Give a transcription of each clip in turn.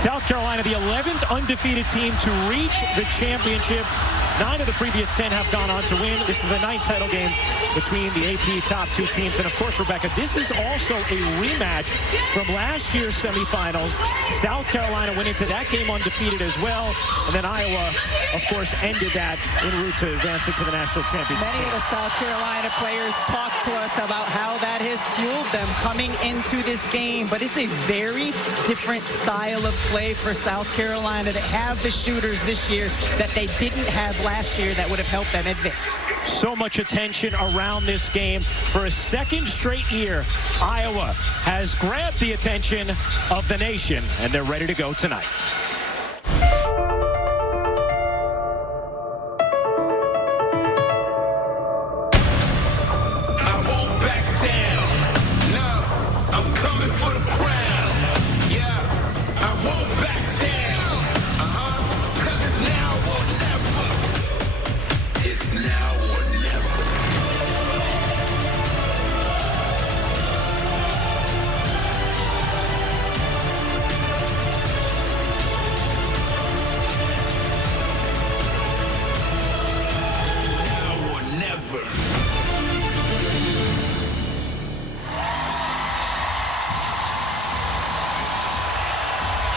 South Carolina, the 11th undefeated team to reach the championship. 9 of the previous 10 have gone on to win. This is the 9th title game between the AP top 2 teams. And of course, Rebecca, this is also a rematch from last year's semifinals. South Carolina went into that game undefeated as well. And then Iowa, of course, ended that en route to advancing to the national championship. Many of the South Carolina players talked to us about how that has fueled them coming into this game. But it's a very different style of play for South Carolina to have the shooters this year that they didn't have last year that would have helped them advance. So much attention around this game. For a second straight year, Iowa has grabbed the attention of the nation, and they're ready to go tonight.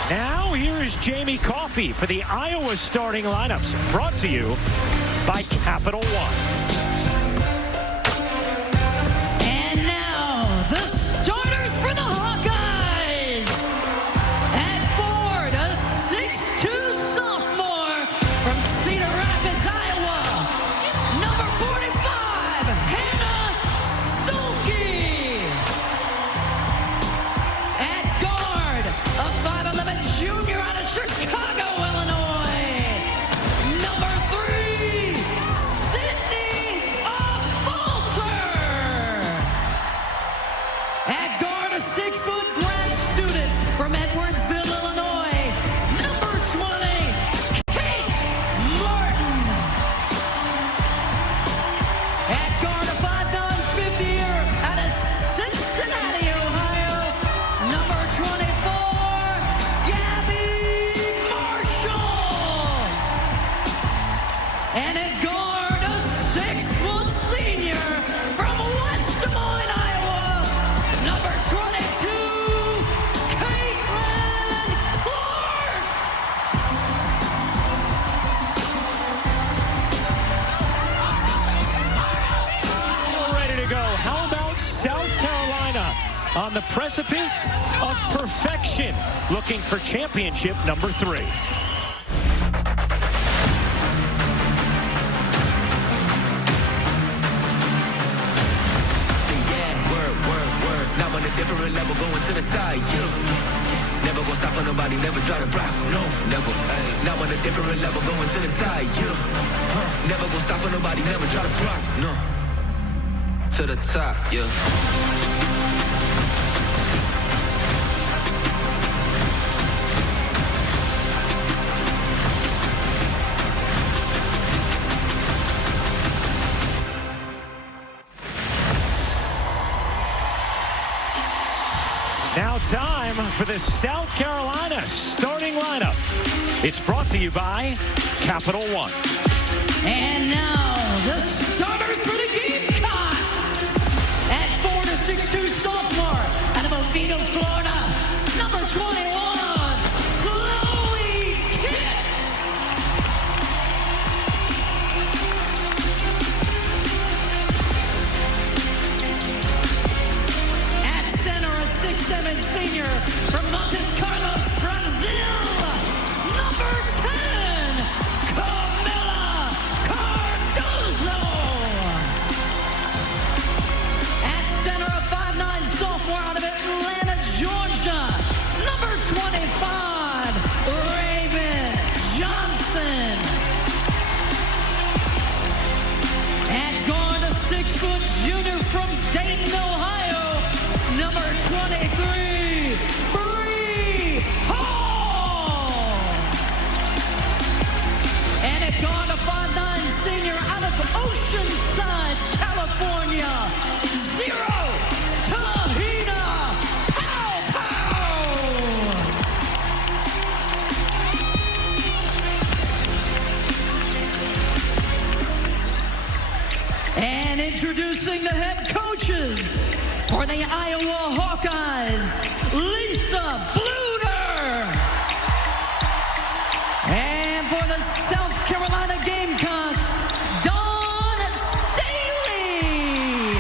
Now here is Jamie Coffey for the Iowa starting lineups, brought to you by Capital One. And now the starters for the Hawkeyes. At 4, the 6'2" sophomore from Cedar Rapids, Iowa, number 45, Hannah Stuelke. At guard, a 5'11" junior out of Chicago, Illinois, number 3, Sydney Afalter. At guard, a 6-foot grad student from Edwardsville, Illinois, number 20, Kate Martin. At guard, a 5'9" fifth year out of Cincinnati, Ohio, number 24, Gabby Marshall. And at guard, a 6-foot senior from West Des Moines, Iowa, number 22, Caitlin Clark. Ready to go. How about South Carolina on the precipice of perfection, looking for championship number 3? Now on a different level, going to the top, yeah. Never gonna stop for nobody, never try to drop, no, never. Ay. Now on a different level, going to the top, yeah. Never gonna stop for nobody, never try to drop, no. To the top, yeah. Now time for the South Carolina starting lineup. It's brought to you by Capital One. And now the starters for the Gamecocks. At 4, the 6'2" sophomore out of Oviedo, Florida, number 21, Chloe Kiss. At center, a 6'7" senior from Montes Carlos, Brazil, number 10, Kamilla Cardoso. Introducing the head coaches for the Iowa Hawkeyes, Lisa Bluder. And for the South Carolina Gamecocks, Dawn Staley.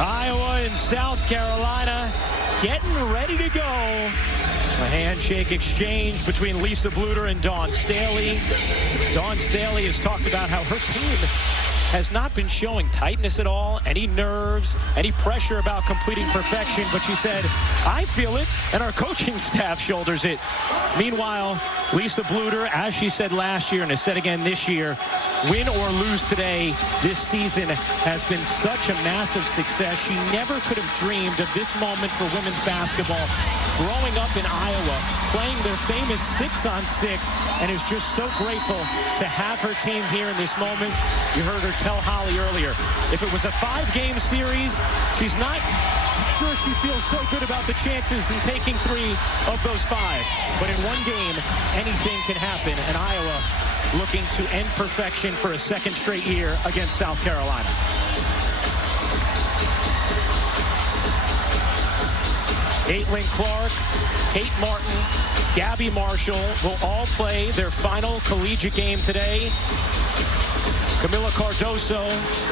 Iowa and South Carolina getting ready to go. A handshake exchange between Lisa Bluder and Dawn Staley. Dawn Staley has talked about how her team has not been showing tightness at all, any nerves, any pressure about completing perfection, but she said, I feel it, and our coaching staff shoulders it. Meanwhile, Lisa Bluder, as she said last year and has said again this year, win or lose today, this season has been such a massive success. She never could have dreamed of this moment for women's basketball. Growing up in Iowa, playing their famous 6-on-6, and is just so grateful to have her team here in this moment. You heard her tell Holly earlier, if it was a 5-game series, she's not sure she feels so good about the chances in taking 3 of those 5. But in one game, anything can happen, and Iowa looking to end perfection for a second straight year against South Carolina. Caitlin Clark, Kate Martin, Gabby Marshall will all play their final collegiate game today. Kamilla Cardoso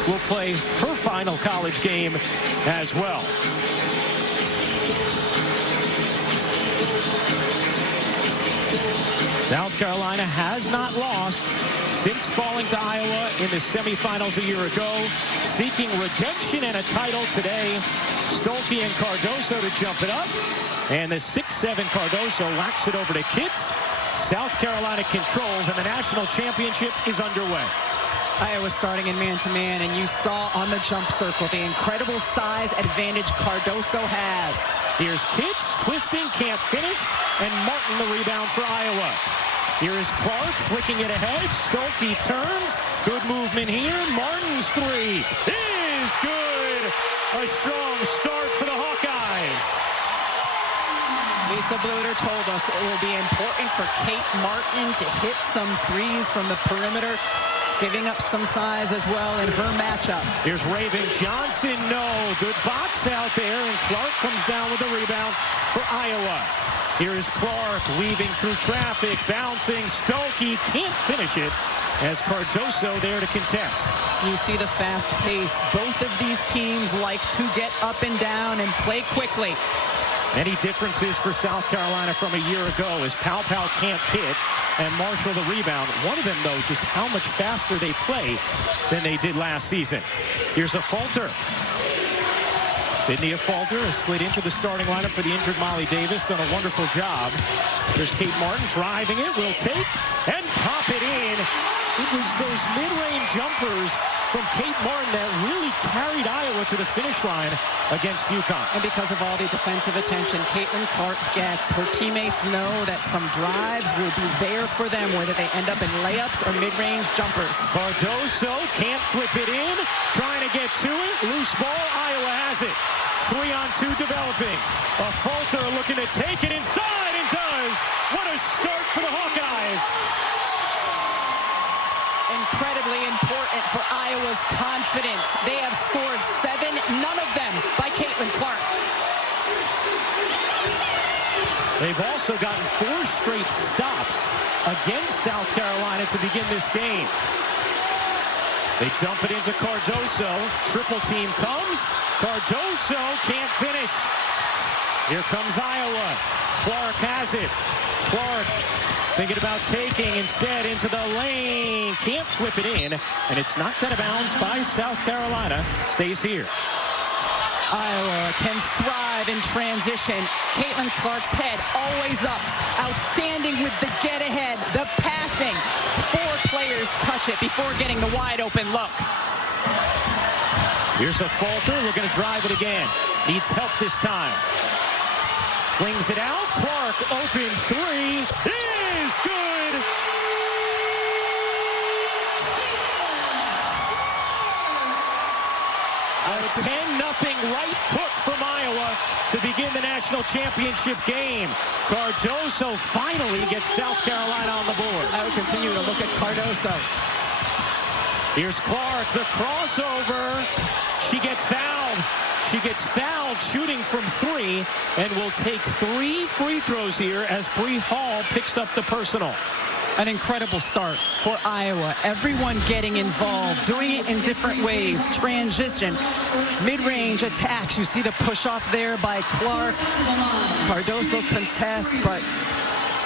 will play her final college game as well. South Carolina has not lost since falling to Iowa in the semifinals a year ago. Seeking redemption and a title today. Stuelke and Cardoso to jump it up. And the 6'7" Cardoso whacks it over to Kitts. South Carolina controls, and the national championship is underway. Iowa starting in man-to-man, and you saw on the jump circle the incredible size advantage Cardoso has. Here's Kitts, twisting, can't finish, and Martin the rebound for Iowa. Here is Clark flicking it ahead. Stuelke turns. Good movement here. Martin's 3 is good. A strong start for the Hawkeyes. Lisa Bluder told us it will be important for Kate Martin to hit some threes from the perimeter, giving up some size as well in her matchup. Here's Raven Johnson. No. Good box out there, and Clark comes down with a rebound for Iowa. Here is Clark weaving through traffic, bouncing. Stuelke can't finish it as Cardoso there to contest. You see the fast pace. Both of these teams like to get up and down and play quickly. Many differences for South Carolina from a year ago as Pau can't hit and Marshall the rebound. One of them, though, just how much faster they play than they did last season. Here's a Falter. Sydney Falter has slid into the starting lineup for the injured Molly Davis. Done a wonderful job. There's Kate Martin driving it. Will take and pop it in. It was those mid-range jumpers from Kate Martin that really carried Iowa to the finish line against UConn. And because of all the defensive attention Caitlin Clark gets, her teammates know that some drives will be there for them, whether they end up in layups or mid-range jumpers. Cardoso can't flip it in. Trying to get to it. Loose ball. Iowa has it. 3-on-2 developing. A Falter looking to take it inside and does. What a start for the Hawkeyes. Incredibly important for Iowa's confidence. They have scored 7, none of them by Caitlin Clark. They've also gotten 4 straight stops against South Carolina to begin this game. They dump it into Cardoso. Triple team comes. Cardoso can't finish. Here comes Iowa. Clark has it. Clark thinking about taking instead into the lane. Can't flip it in, and it's knocked out of bounds by South Carolina. Stays here. Iowa can thrive in transition. Caitlin Clark's head always up. Outstanding with the get ahead, the passing. 4 players touch it before getting the wide open look. Here's a Falter looking to drive it again. Needs help this time. Flings it out. Clark open 3 is good. right hook from Iowa to begin the national championship game. Cardoso finally gets South Carolina on the board. I would continue to look at Cardoso. Here's Clark, the crossover. She gets fouled. She gets fouled shooting from 3 and will take 3 free throws here as Bree Hall picks up the personal. An incredible start for Iowa. Everyone getting involved, doing it in different ways. Transition, mid-range attacks. You see the push-off there by Clark. Cardoso contests, but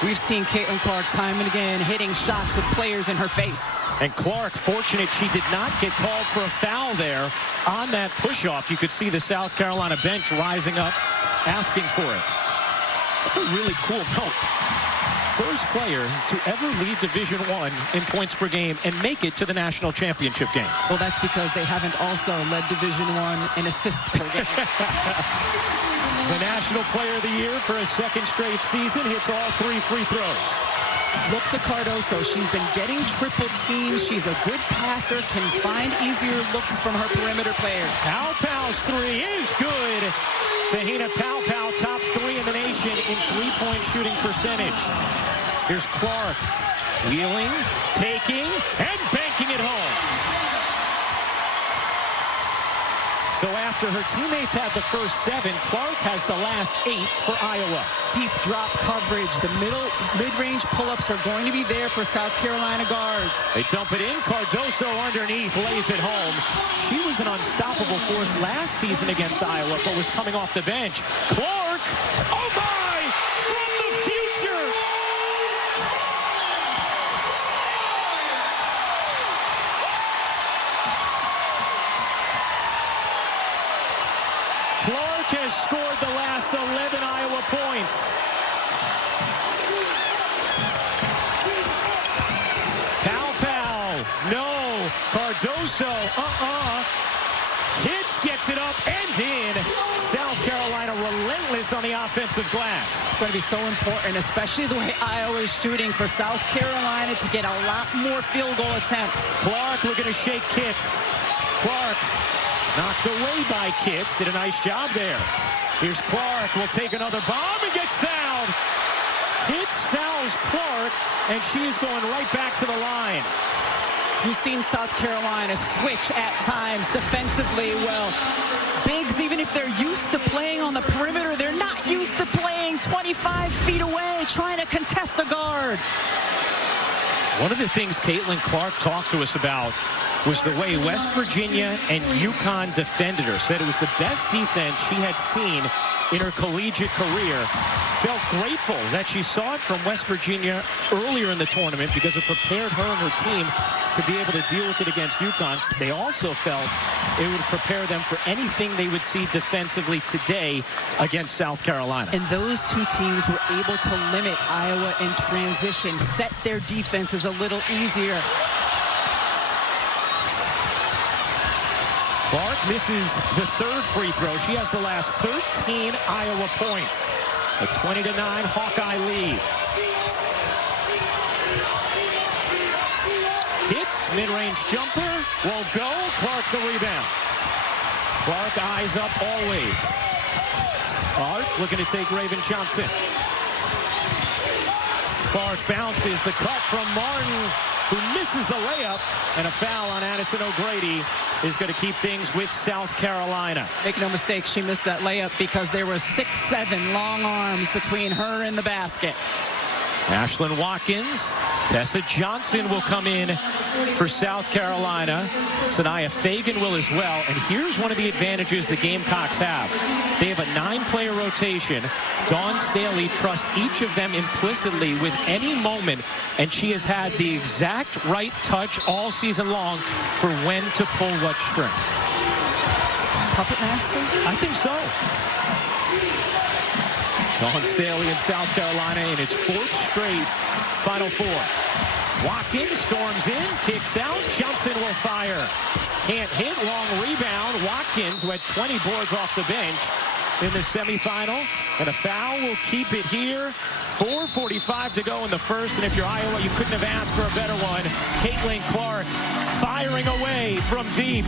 we've seen Caitlin Clark time and again hitting shots with players in her face. And Clark, fortunate she did not get called for a foul there on that push-off. You could see the South Carolina bench rising up, asking for it. That's a really cool note. First player to ever lead Division I in points per game and make it to the national championship game. Well, that's because they haven't also led Division I in assists per game. The National Player of the Year for a second straight season hits all 3 free throws. Look to Cardoso. She's been getting triple teams. She's a good passer, can find easier looks from her perimeter players. Paopau's 3 is good. Tahina Paopau, top 3 in the nation in three-point shooting percentage. Here's Clark, wheeling, taking, and banking it home. So after her teammates had the first 7, Clark has the last 8 for Iowa. Deep drop coverage. The mid-range pull-ups are going to be there for South Carolina guards. They dump it in. Cardoso underneath, lays it home. She was an unstoppable force last season against Iowa, but was coming off the bench. Clark, oh my, from the future. Clark has scored the last 11 Iowa points. No. Cardoso, hits, gets it up and in. South Carolina relentless on the offensive glass. It's going to be so important, especially the way Iowa is shooting, for South Carolina to get a lot more field goal attempts. Clark looking to shake Kitts. Clark knocked away by Kitts. Did a nice job there. Here's Clark. Will take another bomb and gets fouled. Kitts fouls Clark, and she is going right back to the line. You've seen South Carolina switch at times defensively. Well, bigs, even if they're used to playing on the perimeter, they're not used to playing 25 feet away, trying to contest a guard. One of the things Caitlin Clark talked to us about was the way West Virginia and UConn defended her. Said it was the best defense she had seen in her collegiate career. Felt grateful that she saw it from West Virginia earlier in the tournament because it prepared her and her team to be able to deal with it against UConn. They also felt it would prepare them for anything they would see defensively today against South Carolina. And those two teams were able to limit Iowa in transition, set their defenses a little easier. Clark misses the 3rd free throw. She has the last 13 Iowa points. A 20-9 Hawkeye lead. Hits, mid-range jumper, won't go. Clark the rebound. Clark eyes up always. Clark looking to take Raven Johnson. Clark bounces, the cut from Martin, who misses the layup, and a foul on Addison O'Grady is going to keep things with South Carolina. Make no mistake, she missed that layup because there were 6'7" long arms between her and the basket. Ashlyn Watkins, Tessa Johnson will come in for South Carolina. Sanaya Fagan will as well. And here's one of the advantages the Gamecocks have. They have a 9-player rotation. Dawn Staley trusts each of them implicitly with any moment, and she has had the exact right touch all season long for when to pull what string. Puppet master? I think so. Dawn Staley in South Carolina in his 4th straight Final Four. Watkins storms in, kicks out. Johnson will fire. Can't hit, long rebound. Watkins, who had 20 boards off the bench in the semifinal. And a foul will keep it here. 4:45 to go in the first. And if you're Iowa, you couldn't have asked for a better one. Caitlin Clark firing away from deep.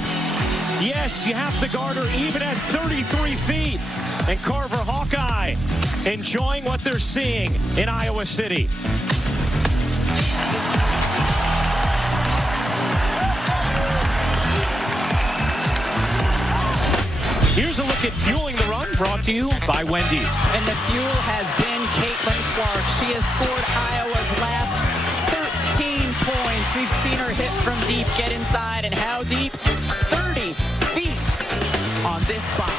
Yes, you have to guard her even at 33 feet. And Carver Hawkeye enjoying what they're seeing in Iowa City. Here's a look at fueling the run, brought to you by Wendy's. And the fuel has been Caitlin Clark. She has scored Iowa's last 13 points. We've seen her hit from deep, get inside, and how deep? 30 feet on this bomb.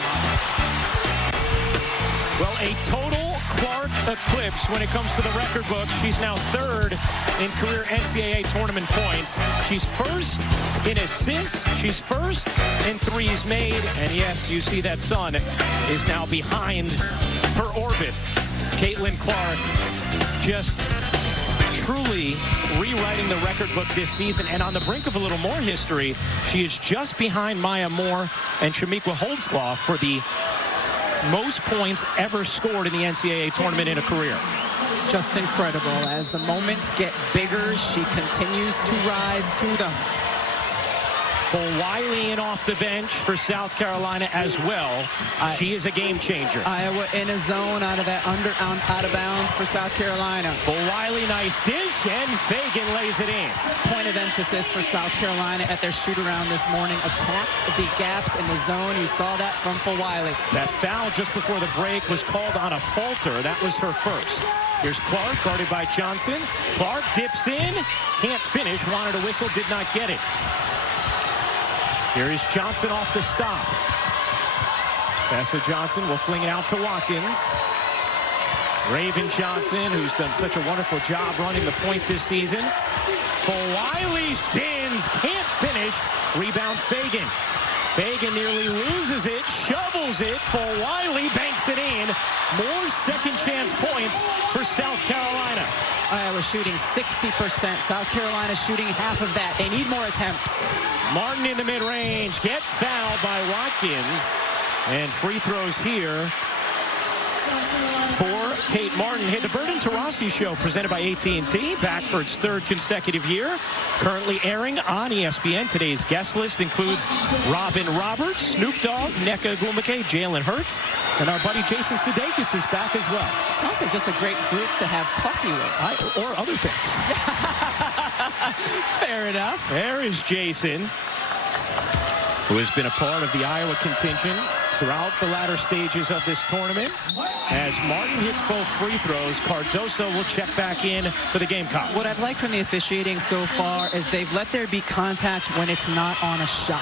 Well, a total Clark eclipse when it comes to the record book. She's now third in career NCAA tournament points. She's first in assists. She's first in threes made. And yes, you see that sun is now behind her orbit. Caitlin Clark just truly rewriting the record book this season, and on the brink of a little more history. She is just behind Maya Moore and Chamique Holtzclaw for the most points ever scored in the NCAA tournament in a career. It's just incredible. As the moments get bigger, she continues to rise to them. Wiley in off the bench for South Carolina as well. She is a game changer. Iowa in a zone out of that out of bounds for South Carolina. Wiley, nice dish, and Fagan lays it in. Point of emphasis for South Carolina at their shoot-around this morning. Attack the gaps in the zone. You saw that from Wiley. That foul just before the break was called on a falter. That was her first. Here's Clark, guarded by Johnson. Clark dips in, can't finish, wanted a whistle, did not get it. Here is Johnson off the stop. Tessa Johnson will fling it out to Watkins. Raven Johnson, who's done such a wonderful job running the point this season. Wiley spins, can't finish. Rebound Fagan. Fagan nearly loses it, shovels it. Wiley banks it in. More second chance points for South Carolina. Iowa shooting 60%. South Carolina shooting half of that. They need more attempts. Martin in the mid-range gets fouled by Watkins. And free throws here for Kate Martin. Hey, the Burden Tarasi Show presented by AT&T, back for its third consecutive year. Currently airing on ESPN. Today's guest list includes Robin Roberts, Snoop Dogg, Nneka Ogwumike, Jalen Hurts, and our buddy Jason Sudeikis is back as well. Sounds like just a great group to have coffee with. Or other things. Fair enough. There is Jason, who has been a part of the Iowa contingent throughout the latter stages of this tournament. As Martin hits both free throws, Cardoso will check back in for the Gamecock. What I've liked from the officiating so far is they've let there be contact when it's not on a shot.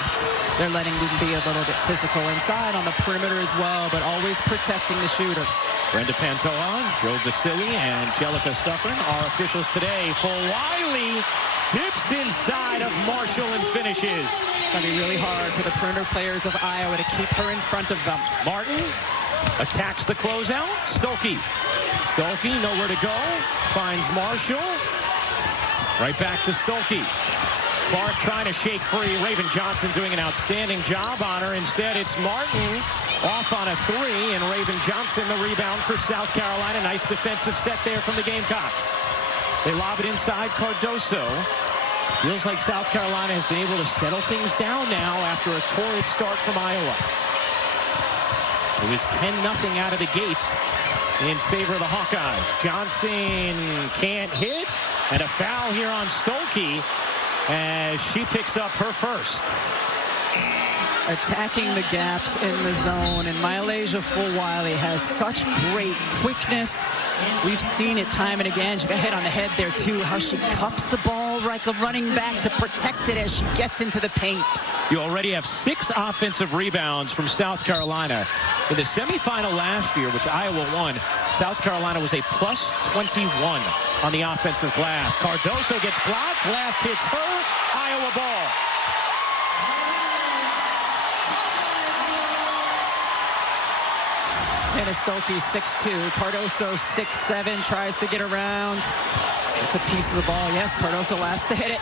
They're letting them be a little bit physical inside on the perimeter as well, but always protecting the shooter. Brenda Pantoja, Joe Vasili, and Jellica Suffren are officials today. Wiley dips inside of Marshall and finishes. It's going to be really hard for the perimeter players of Iowa to keep her in front of them. Martin attacks the closeout. Stuelke nowhere to go. Finds Marshall. Right back to Stuelke. Clark trying to shake free. Raven Johnson doing an outstanding job on her. Instead, it's Martin off on a three, and Raven Johnson the rebound for South Carolina. Nice defensive set there from the Gamecocks. They lob it inside Cardoso. Feels like South Carolina has been able to settle things down now after a torrid start from Iowa. It was 10-0 out of the gates in favor of the Hawkeyes. Johnson can't hit, and a foul here on Stuelke as she picks up her first. Attacking the gaps in the zone, and Mylasia Wiley has such great quickness. We've seen it time and again. She got hit on the head there too, how she cups the ball like a running back to protect it as she gets into the paint. You already have 6 offensive rebounds from South Carolina. In the semifinal last year, which Iowa won, South Carolina was a plus 21 on the offensive glass. Cardoso gets blocked, last hits her, Iowa ball. Hannah Stuelke 6'2", Cardoso 6'7", tries to get around. It's a piece of the ball. Yes, Cardoso last to hit it.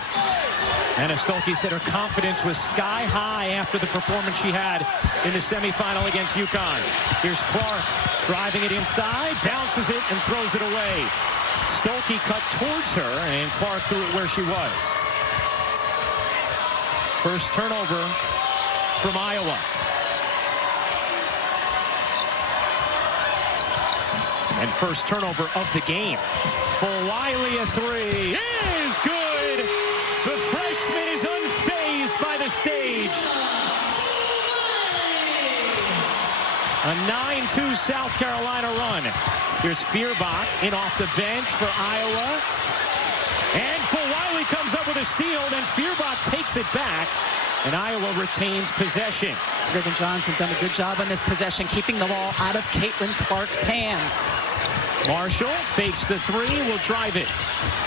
Hannah Stuelke said her confidence was sky high after the performance she had in the semifinal against UConn. Here's Clark driving it inside, bounces it, and throws it away. Stuelke cut towards her, and Clark threw it where she was. First turnover from Iowa. And first turnover of the game. For Wiley, a three is good. The freshman is unfazed by the stage. A 9-2 South Carolina run. Here's Feuerbach in off the bench for Iowa. And Wiley comes up with a steal, then Feuerbach takes it back, and Iowa retains possession. Raven Johnson done a good job on this possession, keeping the ball out of Caitlin Clark's hands. Marshall fakes the three, will drive it.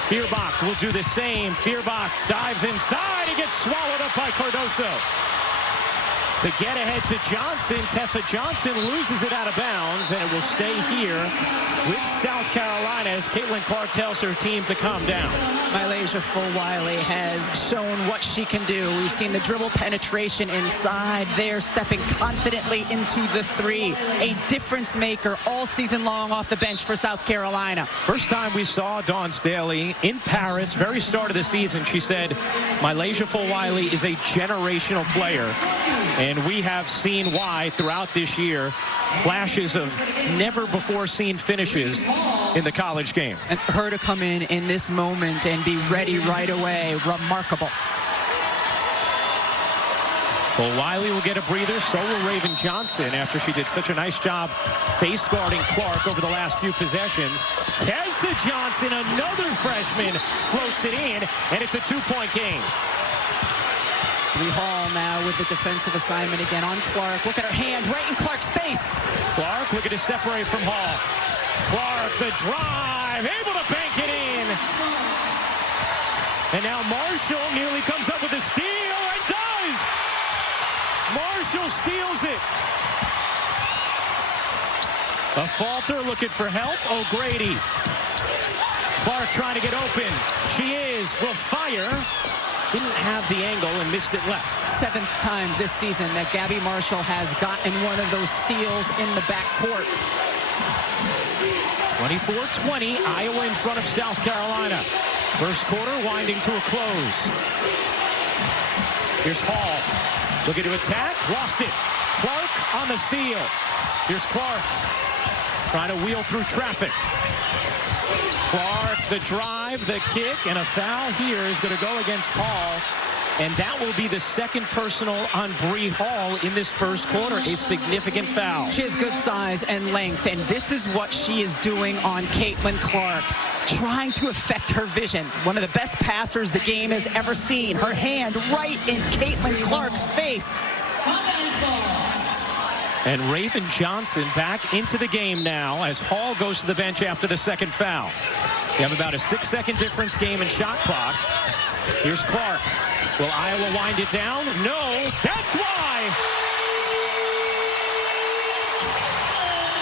Feuerbach will do the same. Feuerbach dives inside and gets swallowed up by Cardoso. The get ahead to Johnson. Tessa Johnson loses it out of bounds, and it will stay here with South Carolina as Caitlin Clark tells her team to calm down. Mylasia Fulwiley has shown what she can do. We've seen the dribble penetration inside there, stepping confidently into the three. A difference maker all season long off the bench for South Carolina. First time we saw Dawn Staley in Paris, very start of the season, she said, Mylasia Fulwiley is a generational player. And we have seen why throughout this year. Flashes of never-before-seen finishes in the college game. And for her to come in this moment and be ready right away, remarkable. Fulwiley will get a breather, so will Raven Johnson after she did such a nice job face guarding Clark over the last few possessions. Tessa Johnson, another freshman, floats it in, and it's a two-point game. Bree Hall now with the defensive assignment again on Clark. Look at her hand right in Clark's face. Clark looking to separate from Hall. Clark, the drive, able to bank it in. And now Marshall nearly comes up with a steal and does. Marshall steals it. A falter looking for help. O'Grady. Clark trying to get open. She is, will fire. Didn't have the angle and missed it left. 7th time this season that Gabby Marshall has gotten one of those steals in the backcourt. 24-20, Iowa in front of South Carolina. First quarter winding to a close. Here's Hall, looking to attack, lost it. Clark on the steal. Here's Clark, trying to wheel through traffic. Clark, the drive, the kick, and a foul here is going to go against Hall. And that will be the second personal on Bree Hall in this first quarter, a significant foul. She has good size and length, and this is what she is doing on Caitlin Clark, trying to affect her vision. One of the best passers the game has ever seen. Her hand right in Caitlin Clark's face. And Raven Johnson back into the game now as Hall goes to the bench after the second foul. We have about a 6-second difference game in shot clock. Here's Clark. Will Iowa wind it down? No. That's why.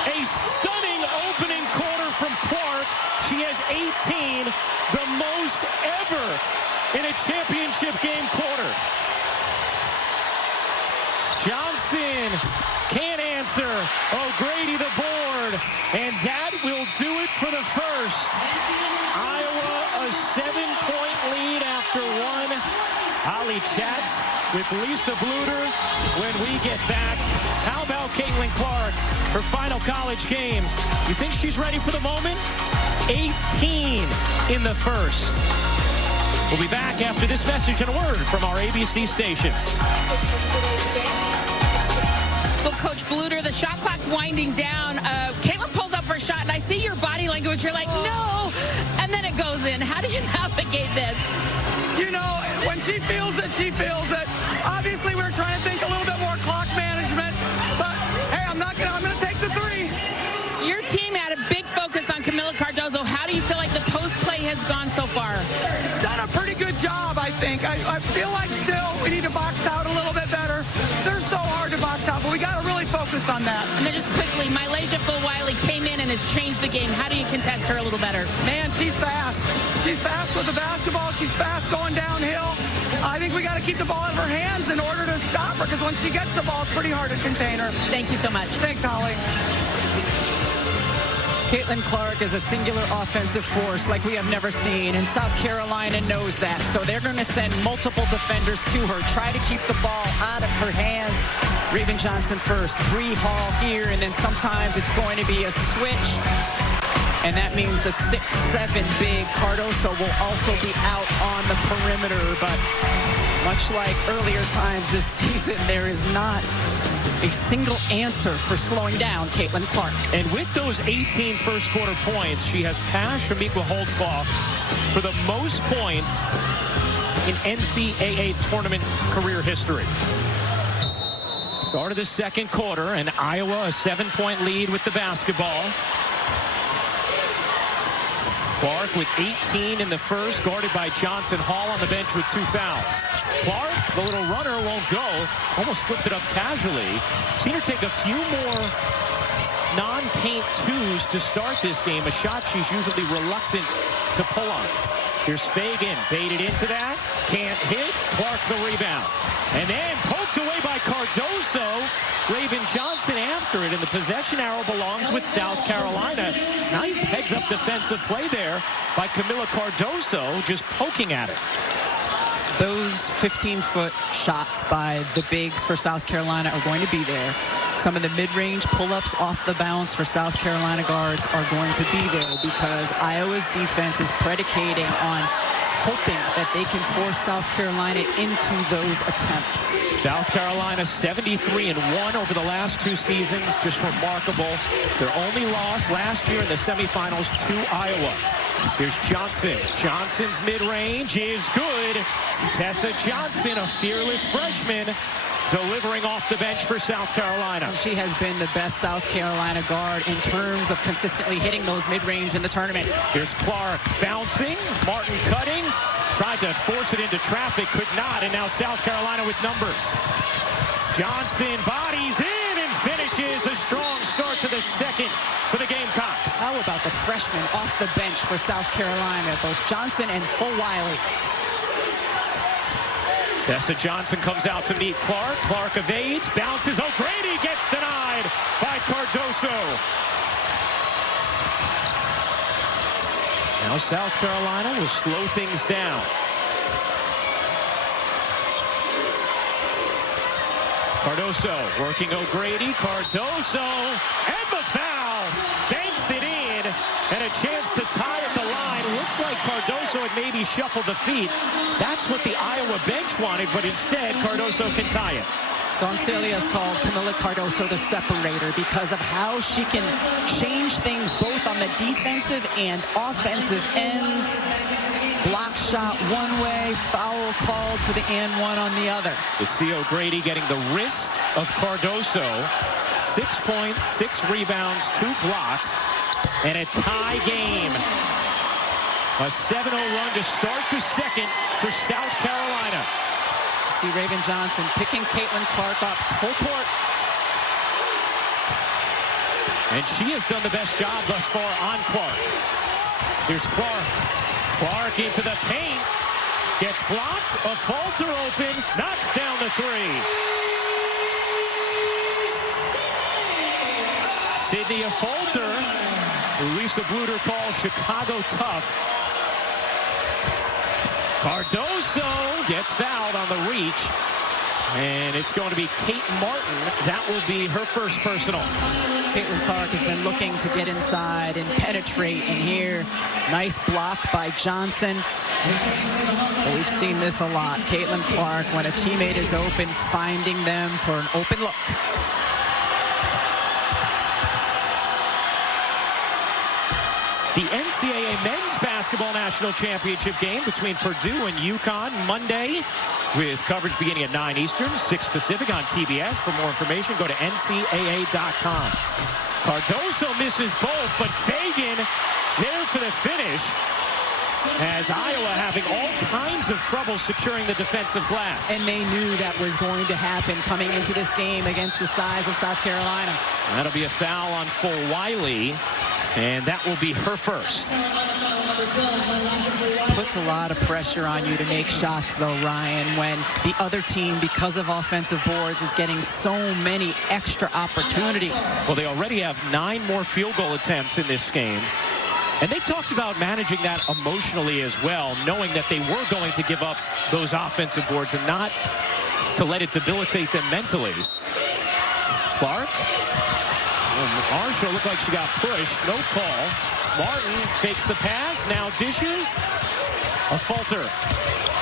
A stunning opening quarter from Clark. She has 18, the most ever in a championship game quarter. Johnson can't answer. O'Grady the board. And that will do it for the first. Iowa a 7-point lead after one. Holly chats with Lisa Bluter when we get back. How about Caitlin Clark, her final college game? You think she's ready for the moment? 18 in the first. We'll be back after this message and a word from our ABC stations. Well, Coach Bluter, the shot clock's winding down. Caitlin pulls up for a shot, and I see your body language. You're like, no, and then it goes in. How do you navigate this? You know, when she feels it, she feels it. Obviously, we're trying to think a little bit more clock management, but hey, I'm gonna take the three. Your team had a big focus on Kamilla Cardoso. How do you feel like the post play has gone so far? Done a pretty good job, I think. I feel like still we need to box out a little bit better. They're so hard to box out, but we got to really focus on that. And then just quickly, Mylasia Fulwiley came in and has changed the game. How do you contest her a little better? Man, she's fast. She's fast with the basketball. She's fast going downhill. I think we got to keep the ball in her hands in order to stop her, because when she gets the ball, it's pretty hard to contain her. Thank you so much. Thanks, Holly. Caitlin Clark is a singular offensive force like we have never seen, and South Carolina knows that. So they're going to send multiple defenders to her, try to keep the ball out of her hands. Raven Johnson first, Bree Hall here, and then sometimes it's going to be a switch. And that means the 6'7" big Cardoso will also be out on the perimeter. But much like earlier times this season, there is not a single answer for slowing down Caitlin Clark. And with those 18 first quarter points, she has passed Shamika Holtzclaw for the most points in NCAA tournament career history. Start of the second quarter, and Iowa a 7-point lead with the basketball. Clark with 18 in the first, guarded by Johnson. Hall on the bench with 2 fouls. Clark, the little runner, won't go. Almost flipped it up casually. Seen her take a few more non-paint twos to start this game, a shot she's usually reluctant to pull on. Here's Fagan, baited into that. Can't hit. Clark the rebound. And then poked away by Cardoso. Raven Johnson after it, and the possession arrow belongs with South Carolina. Nice heads-up defensive play there by Kamilla Cardoso, just poking at it. Those 15-foot shots by the bigs for South Carolina are going to be there. Some of the mid-range pull-ups off the bounce for South Carolina guards are going to be there because Iowa's defense is predicating on hoping that they can force South Carolina into those attempts. South Carolina 73-1 over the last 2 seasons. Just remarkable. Their only loss last year in the semifinals to Iowa. Here's Johnson. Johnson's mid-range is good. Tessa Johnson, a fearless freshman, delivering off the bench for South Carolina. She has been the best South Carolina guard in terms of consistently hitting those mid-range in the tournament. Here's Clark bouncing. Martin cutting. Tried to force it into traffic, could not, and now South Carolina with numbers. Johnson bodies in and finishes. A strong start to the second for the Gamecocks. How about the freshman off the bench for South Carolina, both Johnson and Wiley. Tessa Johnson comes out to meet Clark. Clark evades, bounces. O'Grady gets denied by Cardoso. Now South Carolina will slow things down. Cardoso working O'Grady. Cardoso and the foul. Banks it in, and a chance to tie at the line. Looked like Cardoso had maybe shuffled the feet. That's what the Iowa bench wanted, but instead Cardoso can tie it. Don Stelios called Kamilla Cardoso the separator because of how she can change things both on the defensive and offensive ends. Block shot one way, foul called for the and one on the other. You see O'Grady getting the wrist of Cardoso. 6 points, 6 rebounds, 2 blocks, and a tie game. A 7-0 run to start the second for South Carolina. See Raven Johnson picking Caitlin Clark up full court. And she has done the best job thus far on Clark. Here's Clark. Clark into the paint. Gets blocked. A falter open. Knocks down the 3. Sydney a falter. Lisa Bluter calls Chicago tough. Cardoso gets fouled on the reach. And it's going to be Kate Martin. That will be her first personal. Caitlin Clark has been looking to get inside and penetrate. And here, nice block by Johnson. Well, we've seen this a lot. Caitlin Clark, when a teammate is open, finding them for an open look. The NCAA Men's Basketball National Championship game between Purdue and UConn Monday, with coverage beginning at 9 Eastern, 6 Pacific on TBS. For more information, go to ncaa.com. Cardoso misses both, but Fagan there for the finish, as Iowa having all kinds of trouble securing the defensive glass. And they knew that was going to happen coming into this game against the size of South Carolina. That'll be a foul on Wiley. And that will be her first. Puts a lot of pressure on you to make shots, though, Ryan, when the other team, because of offensive boards, is getting so many extra opportunities. Well, they already have 9 more field goal attempts in this game. And they talked about managing that emotionally as well, knowing that they were going to give up those offensive boards and not to let it debilitate them mentally. Clark. Marshall looked like she got pushed. No call. Martin fakes the pass. Now dishes. A falter.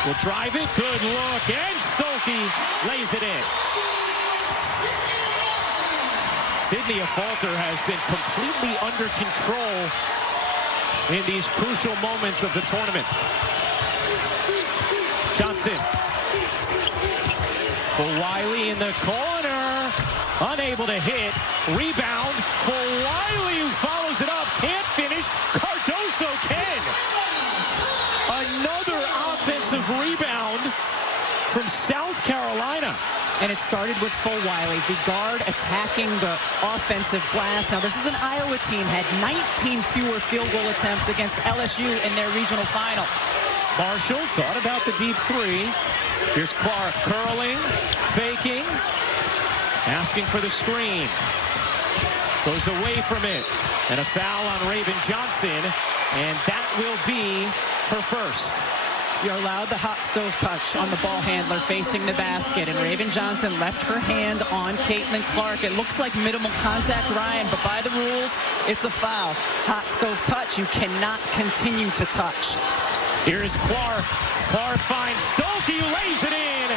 Will drive it. Good look. And Stuelke lays it in. Sydney Falter has been completely under control in these crucial moments of the tournament. Johnson. For Wiley in the corner. Unable to hit. Rebound for Wiley, who follows it up. Can't finish. Cardoso can. Another offensive rebound from South Carolina. And it started with full Wiley, the guard attacking the offensive glass. Now, this is an Iowa team, had 19 fewer field goal attempts against LSU in their regional final. Marshall thought about the deep three. Here's Clark curling, faking, asking for the screen. Goes away from it. And a foul on Raven Johnson. And that will be her first. You're allowed the hot stove touch on the ball handler facing the basket. And Raven Johnson left her hand on Caitlin Clark. It looks like minimal contact, Ryan, but by the rules, it's a foul. Hot stove touch, you cannot continue to touch. Here's Clark. Clark finds Stuelke, who lays it in.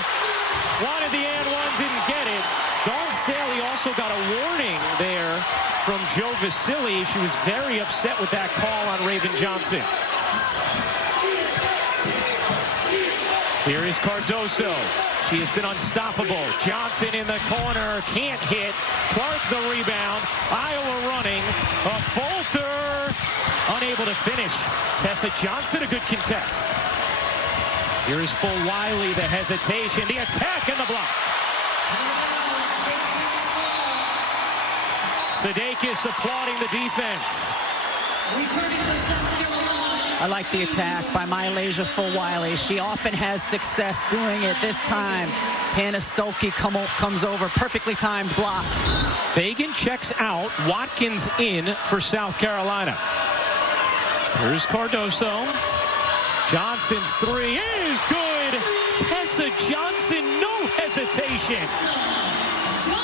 Wanted the and one, didn't get it. Dawn Staley also got a warning there from Joe Vasili. She was very upset with that call on Raven Johnson. Here is Cardoso. She has been unstoppable. Johnson in the corner, can't hit. Clark the rebound. Iowa running. A falter. Unable to finish. Tessa Johnson, a good contest. Here is full Wiley, the hesitation, the attack, and the block. Sudeikis applauding the defense. I like the attack by Mylasia Full Wiley. She often has success doing it. This time, Hannah Stuelke comes over. Perfectly timed block. Fagan checks out. Watkins in for South Carolina. Here's Cardoso. Johnson's three is good. Tessa Johnson, no hesitation.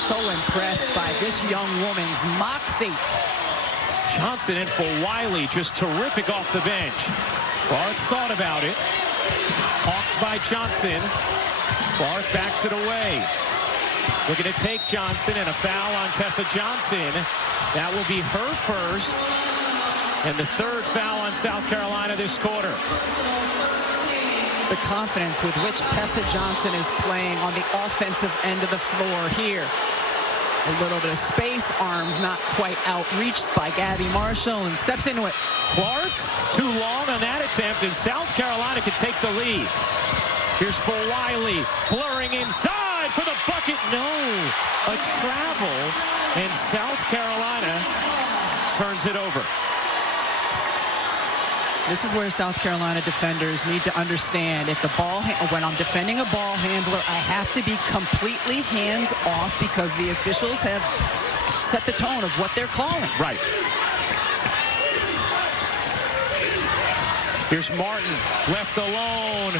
So impressed by this young woman's moxie. Johnson in for Wiley, just terrific off the bench. Clark thought about it. Hawked by Johnson. Clark backs it away. Looking to take Johnson, and a foul on Tessa Johnson. That will be her first. And the third foul on South Carolina this quarter. The confidence with which Tessa Johnson is playing on the offensive end of the floor here. A little bit of space, arms not quite outreached by Gabby Marshall, and steps into it. Clark, too long on that attempt, and South Carolina can take the lead. Here's for Wiley, blurring inside for the bucket. No, a travel, and South Carolina turns it over. This is where South Carolina defenders need to understand, if the ball, when I'm defending a ball handler, I have to be completely hands off because the officials have set the tone of what they're calling. Right. Here's Martin, left alone.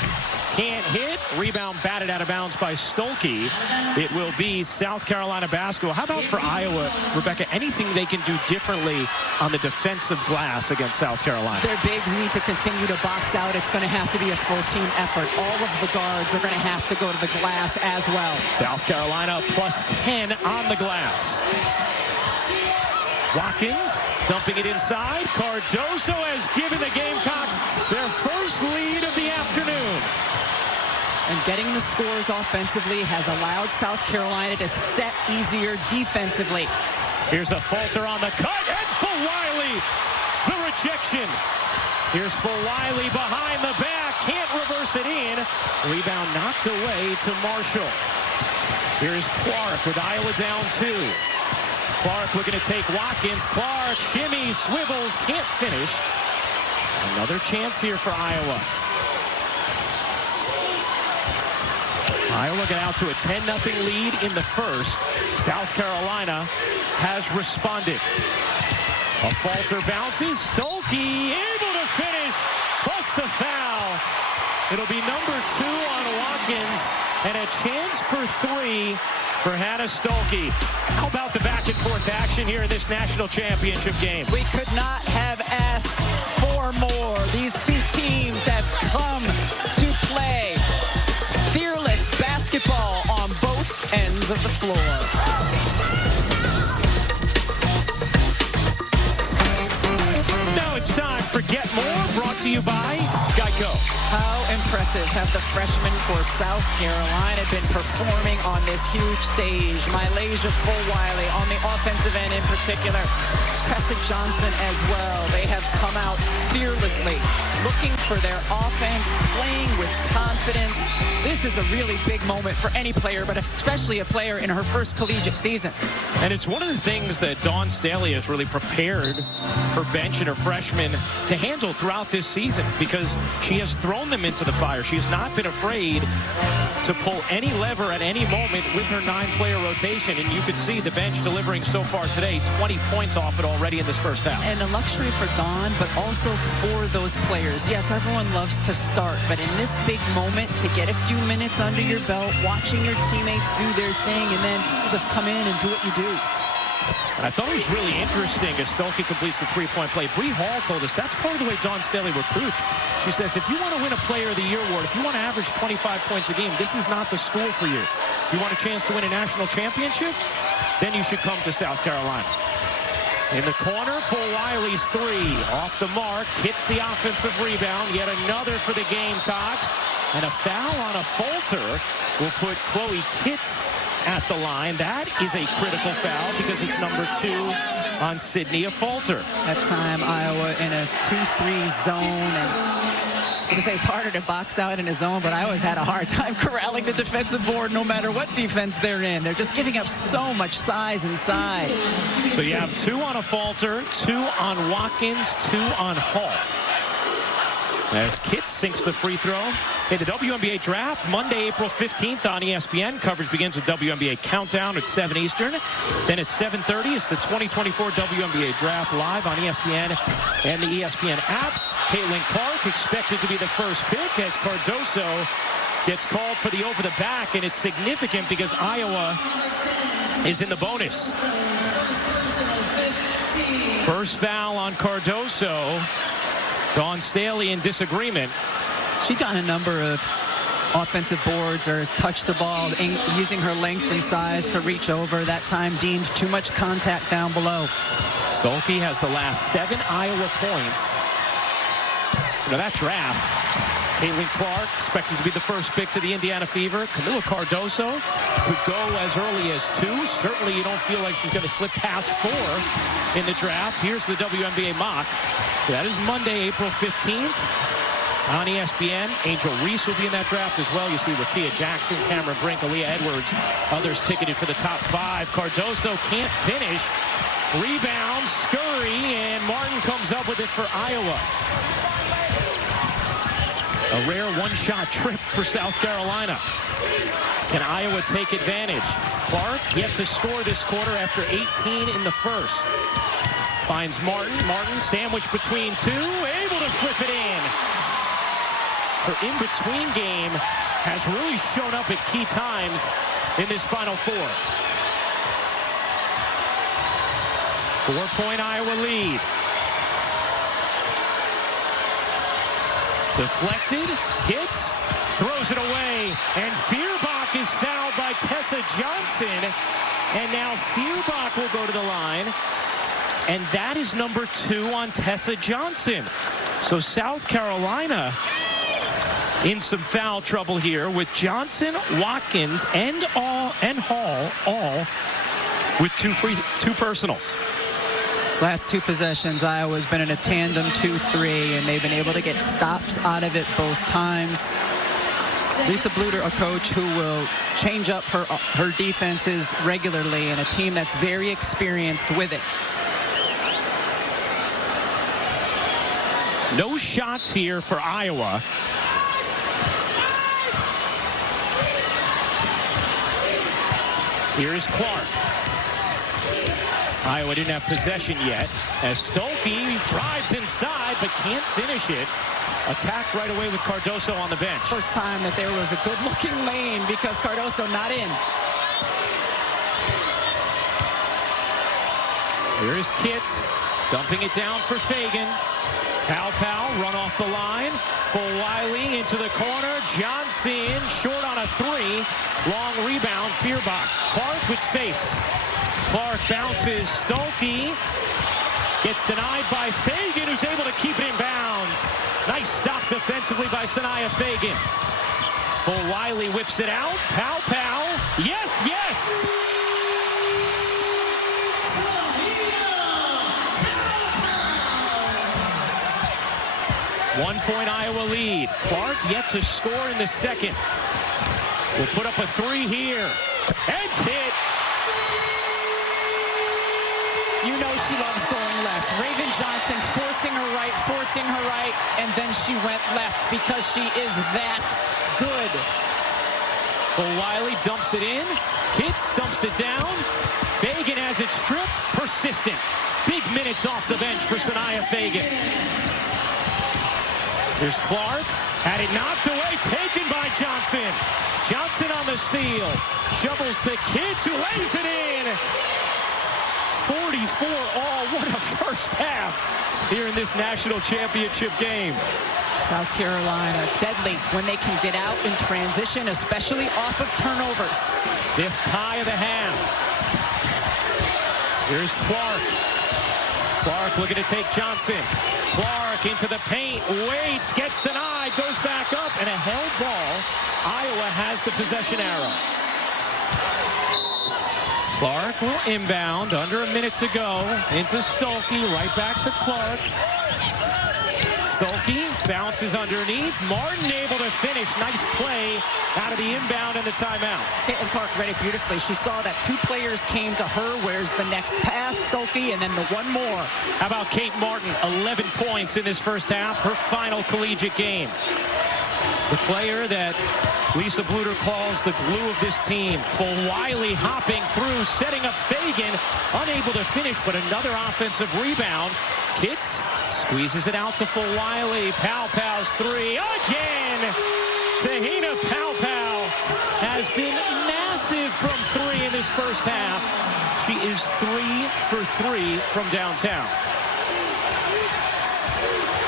Can't hit. Rebound batted out of bounds by Stuelke. It will be South Carolina basketball. How about for Iowa, Rebecca, anything they can do differently on the defensive glass against South Carolina? Their bigs need to continue to box out. It's going to have to be a full team effort. All of the guards are going to have to go to the glass as well. South Carolina plus 10 on the glass. Watkins dumping it inside. Cardoso has given the Gamecocks their first lead of the afternoon. And getting the scores offensively has allowed South Carolina to set easier defensively. Here's a falter on the cut, and for Wiley, the rejection. Here's for Wiley behind the back, can't reverse it in. Rebound knocked away to Marshall. Here's Clark with Iowa down 2. Clark looking to take Watkins. Clark, shimmy, swivels, can't finish. Another chance here for Iowa. Iowa got out to a 10-0 lead in the first. South Carolina has responded. A falter bounces. Stuelke able to finish, plus the foul. It'll be number 2 on Watkins, and a chance for 3 for Hannah Stuelke. How about the back-and-forth action here in this national championship game? We could not have asked for more. These two teams have come to play fearless basketball on both ends of the floor. Now it's time for Get More, brought to you by Geico. How impressive have the freshmen for South Carolina been performing on this huge stage? Mylasia Fulwiley on the offensive end in particular. Tessa Johnson as well. They have come out fearlessly, looking for their offense, playing with confidence. This is a really big moment for any player, but especially a player in her first collegiate season. And it's one of the things that Dawn Staley has really prepared her bench and her freshmen to handle throughout this season, because she has thrown them into the fire. She has not been afraid to pull any lever at any moment with her 9-player rotation, and you could see the bench delivering so far today, 20 points off it already in this first half. And a luxury for Dawn, but also for those players. Yes, everyone loves to start, but in this big moment, to get a few minutes under your belt, watching your teammates do their thing, and then just come in and do what you do. I thought it was really interesting as Stuelke completes the 3-point play. Bree Hall told us that's part of the way Dawn Staley recruits. She says, if you want to win a Player of the Year award, if you want to average 25 points a game, this is not the school for you. If you want a chance to win a national championship, then you should come to South Carolina. In the corner, Fulwiley's 3. Off the mark, hits the offensive rebound. Yet another for the Gamecocks. And a foul on a falter will put Chloe Kitts at the line. That is a critical foul because it's number 2 on Sydney, a falter. That time, Iowa in a 2-3 zone. And I was going to say it's harder to box out in a zone, but I always had a hard time corralling the defensive board no matter what defense they're in. They're just giving up so much size inside. So you have 2 on a falter, 2 on Watkins, 2 on Hall. As Kitts sinks the free throw. Hey, the WNBA draft, Monday, April 15th on ESPN. Coverage begins with WNBA Countdown at 7 Eastern. Then at 7:30, it's the 2024 WNBA draft live on ESPN and the ESPN app. Caitlin Clark expected to be the first pick as Cardoso gets called for the over the back, and it's significant because Iowa is in the bonus. First foul on Cardoso. Dawn Staley in disagreement. She got a number of offensive boards or touched the ball using her length and size to reach over. That time deemed too much contact down below. Stuelke has the last 7 Iowa points. You know, that draft, Caitlin Clark expected to be the first pick to the Indiana Fever. Kamilla Cardoso could go as early as 2. Certainly you don't feel like she's going to slip past 4 in the draft. Here's the WNBA mock. So that is Monday, April 15th on ESPN. Angel Reese will be in that draft as well. You see Rakia Jackson, Cameron Brink, Aaliyah Edwards, others ticketed for the top 5. Cardoso can't finish. Rebound, scurry, and Martin comes up with it for Iowa. A rare one-shot trip for South Carolina. Can Iowa take advantage? Clark yet to score this quarter after 18 in the first. Finds Martin. Martin sandwiched between 2. Able to flip it in. Her in-between game has really shown up at key times in this Final Four. 4-point Iowa lead. Deflected, hits, throws it away, and Feuerbach is fouled by Tessa Johnson. And now Feuerbach will go to the line, and that is number 2 on Tessa Johnson. So South Carolina in some foul trouble here with Johnson, Watkins, and Hall all with 2 personals. Last 2 possessions, Iowa's been in a tandem 2-3, and they've been able to get stops out of it both times. Lisa Bluter, a coach who will change up her defenses regularly, and a team that's very experienced with it. No shots here for Iowa. Here is Clark. Iowa didn't have possession yet as Stuelke drives inside but can't finish it. Attacked right away with Cardoso on the bench. First time that there was a good-looking lane because Cardoso not in. Here is Kitts dumping it down for Fagan. Pow run off the line. For Wiley into the corner. Johnson short on a three. Long rebound. Feuerbach. Clark with space. Clark bounces. Stuelke gets denied by Fagan, who's able to keep it in bounds. Nice stop defensively by Sanaya Fagan. For Wiley whips it out. Pow. Yes. 1 point Iowa lead. Clark yet to score in the second. Will put up a three here. And hit. You know she loves going left. Raven Johnson forcing her right, and then she went left because she is that good. Well, Wiley dumps it in. Kitts dumps it down. Fagan has it stripped. Persistent. Big minutes off the bench for Sanaya Fagan. Here's Clark. Had it knocked away. Taken by Johnson. Johnson on the steal. Shovels to Kitts, who lays it in. 44 all. What a first half here in this national championship game. South Carolina deadly when they can get out in transition, especially off of turnovers. Fifth tie of the half. Here's Clark. Clark looking to take Johnson. Clark into the paint, waits, gets denied, goes back up, and a held ball. Iowa has the possession arrow. Clark will inbound, under a minute to go, into Stuelke, right back to Clark. Stuelke bounces underneath. Martin able to finish. Nice play out of the inbound and the timeout. Caitlin Clark read it beautifully. She saw that two players came to her. Where's the next pass? Stuelke, and then the one more. How about Kate Martin? 11 points in this first half. Her final collegiate game. The player that Lisa Bluter calls the glue of this team. Full Wiley hopping through, setting up Fagan. Unable to finish, but another offensive rebound. Kitts squeezes it out to Full Wiley. Pow's three again. Tahina Pow has been massive from three in this first half. She is 3 for 3 from downtown.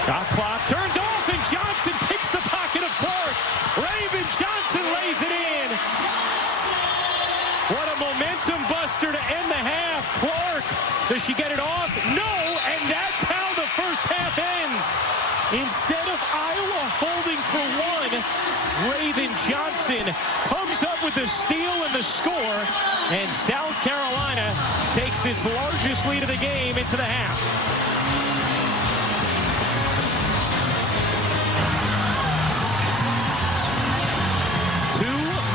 Shot clock turned off, and Johnson picks the pocket of Clark. Raven Johnson lays it in. What a momentum buster to end the half. Clark, does she get it off? No, and that's how the first half ends. Instead of Iowa holding for one, Raven Johnson comes up with the steal and the score, and South Carolina takes its largest lead of the game into the half.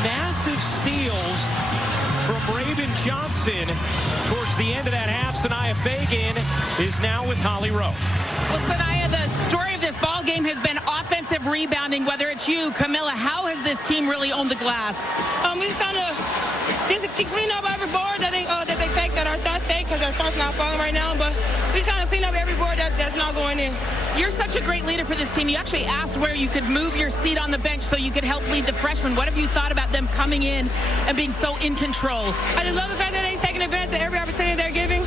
Massive steals from Raven Johnson towards the end of that half. Sanaya Fagan is now with Holly Rowe. Well, Sanaya, the story of this ball game has been offensive rebounding. Whether it's you, Kamilla, how has this team really owned the glass? We're just trying to clean up every board that they take, that our shots take, because our shots not falling right now. But we're trying to clean up every board that's not going in. You're such a great leader for this team. You actually asked where you could move your seat on the bench so you could help lead the freshmen. What have you thought about them coming in and being so in control? I just love the fact that they're taking advantage of every opportunity they're giving.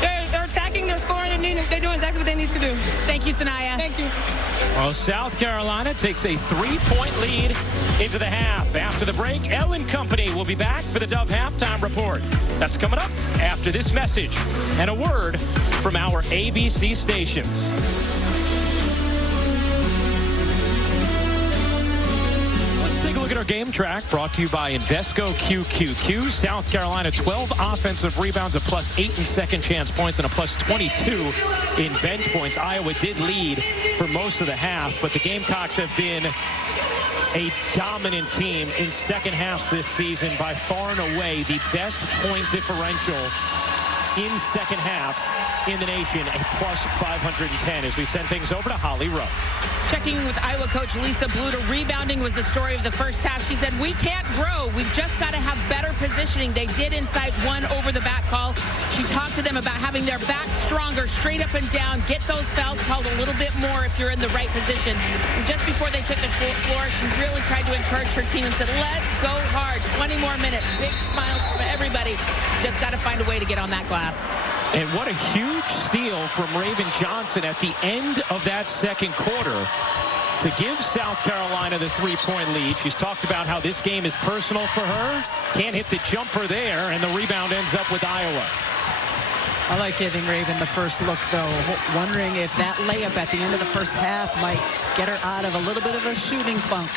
They're attacking, they're scoring, and they're doing exactly what they need to do. Thank you, Sanaya. Thank you. Well, South Carolina takes a 3-point lead into the half. After the break, Ellen Company will be back for the Dove Halftime Report. That's coming up after this message and a word from our ABC stations. Take a look at our game track, brought to you by Invesco QQQ. South Carolina, 12 offensive rebounds, a +8 in second chance points, and a +22 in bench points. Iowa did lead for most of the half, but the Gamecocks have been a dominant team in second halves this season, by far and away the best point differential in second halves in the nation, a plus 510, as we send things over to Holly Rowe. Checking in with Iowa coach Lisa Bluter. Rebounding was the story of the first half. She said, we can't grow. We've just got to have better positioning. They did incite one over-the-back call. She talked to them about having their back stronger, straight up and down, get those fouls called a little bit more if you're in the right position. And just before they took the floor, she really tried to encourage her team and said, let's go hard. 20 more minutes. Big smiles from everybody. Just got to find a way to get on that glass. And what a huge steal from Raven Johnson at the end of that second quarter to give South Carolina the three-point lead. She's talked about how this game is personal for her. Can't hit the jumper there, and the rebound ends up with Iowa. I like giving Raven the first look, though. Wondering if that layup at the end of the first half might get her out of a little bit of a shooting funk.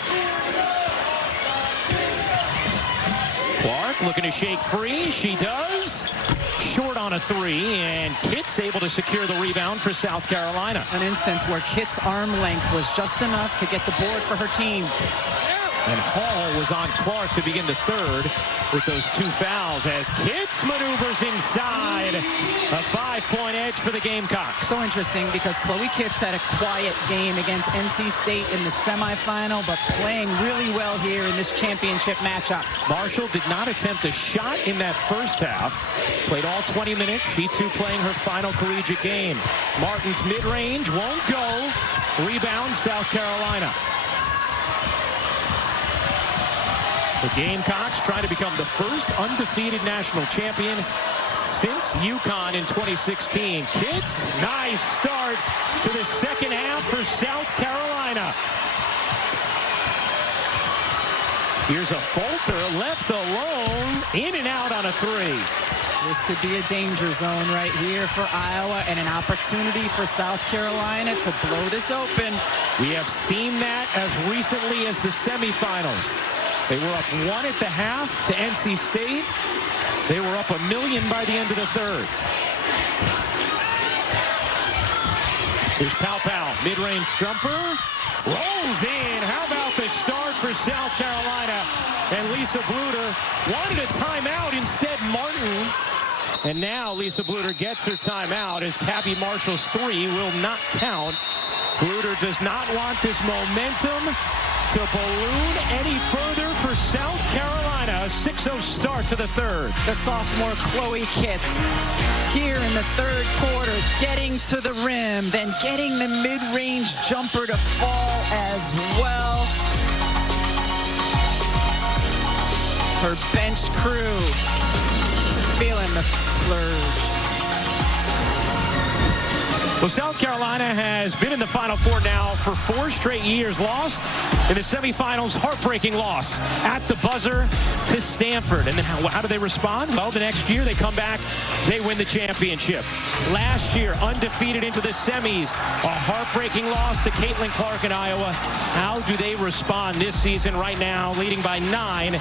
Clark looking to shake free. She does. Short on a three, and Kitt's able to secure the rebound for South Carolina. An instance where Kitt's arm length was just enough to get the board for her team. And Hall was on Clark to begin the third with those two fouls as Kitts maneuvers inside. A 5-point edge for the Gamecocks. So interesting because Chloe Kitts had a quiet game against NC State in the semifinal, but playing really well here in this championship matchup. Marshall did not attempt a shot in that first half. Played all 20 minutes. She too playing her final collegiate game. Martin's mid-range won't go. Rebound South Carolina. The Gamecocks trying to become the first undefeated national champion since UConn in 2016. Kitt's, nice start to the second half for South Carolina. Here's a falter left alone, in and out on a three. This could be a danger zone right here for Iowa and an opportunity for South Carolina to blow this open. We have seen that as recently as the semifinals. They were up 1 at the half to NC State. They were up 1 million by the end of the third. Here's Pau, mid-range jumper. Rolls in. How about the start for South Carolina? And Lisa Bluter wanted a timeout. Instead, Martin. And now Lisa Bluter gets her timeout as Cabby Marshall's three will not count. Bluter does not want this momentum to balloon any further for South Carolina. A 6-0 start to the third. The sophomore Chloe Kitts here in the third quarter, getting to the rim, then getting the mid-range jumper to fall as well. Her bench crew feeling the splurge. Well, South Carolina has been in the Final Four now for 4 straight years. Lost in the semifinals, heartbreaking loss at the buzzer to Stanford. And then how do they respond? Well, the next year they come back, they win the championship. Last year, undefeated into the semis, a heartbreaking loss to Caitlin Clark in Iowa. How do they respond this season right now, leading by 9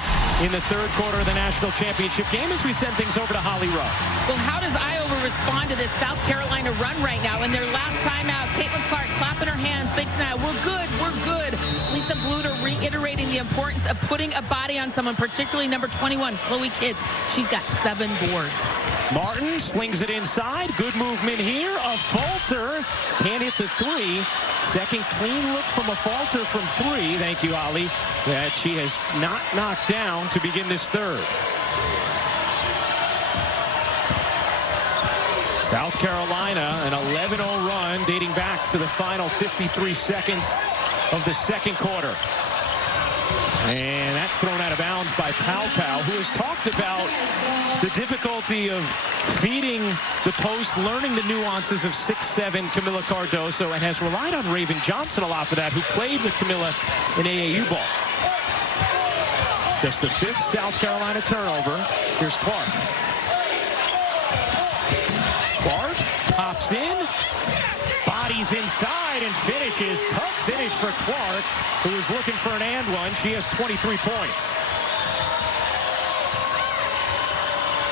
in the third quarter of the national championship game as we send things over to Holly Rowe. Well, how does Iowa respond to this South Carolina run right now? In their last time out, Caitlin Clark clapping her hands, big smile. We're good, we're good. Lisa Bluter reiterating the importance of putting a body on someone, particularly number 21, Chloe Kitts. She's got 7 boards. Martin slings it inside. Good movement here. A falter. Can't hit the three. Second clean look from a falter from 3. Thank you, Ali. That she has not knocked down to begin this third. South Carolina, an 11-0 run dating back to the final 53 seconds of the second quarter. And that's thrown out of bounds by Pau, who has talked about the difficulty of feeding the post, learning the nuances of 6'7" Kamilla Cardoso, and has relied on Raven Johnson a lot for that, who played with Kamilla in AAU ball. Just the 5th South Carolina turnover. Here's Clark. Clark pops in, bodies inside and finishes. Tough finish for Clark, who is looking for an and one. She has 23 points.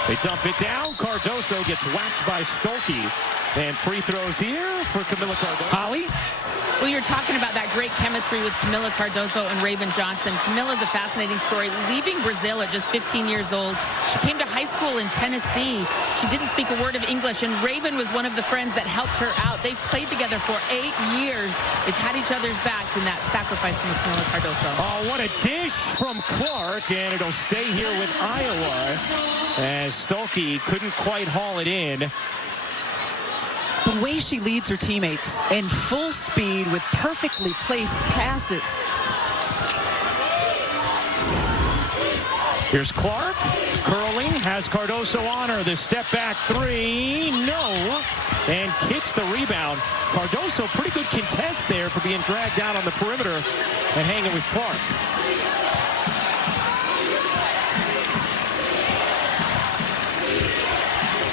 They dump it down. Cardoso gets whacked by Stuelke. And free throws here for Kamilla Cardoso. Holly? Well, you're talking about that great chemistry with Kamilla Cardoso and Raven Johnson. Kamilla's a fascinating story. Leaving Brazil at just 15 years old, she came to high school in Tennessee. She didn't speak a word of English, and Raven was one of the friends that helped her out. They've played together for 8 years. They've had each other's backs in that sacrifice from Kamilla Cardoso. Oh, what a dish from Clark, and it'll stay here with Iowa as Stuelke couldn't quite haul it in. The way she leads her teammates in full speed with perfectly placed passes. Here's Clark, curling, has Cardoso on her. The step back three, no, and kicks the rebound. Cardoso, pretty good contest there for being dragged out on the perimeter and hanging with Clark.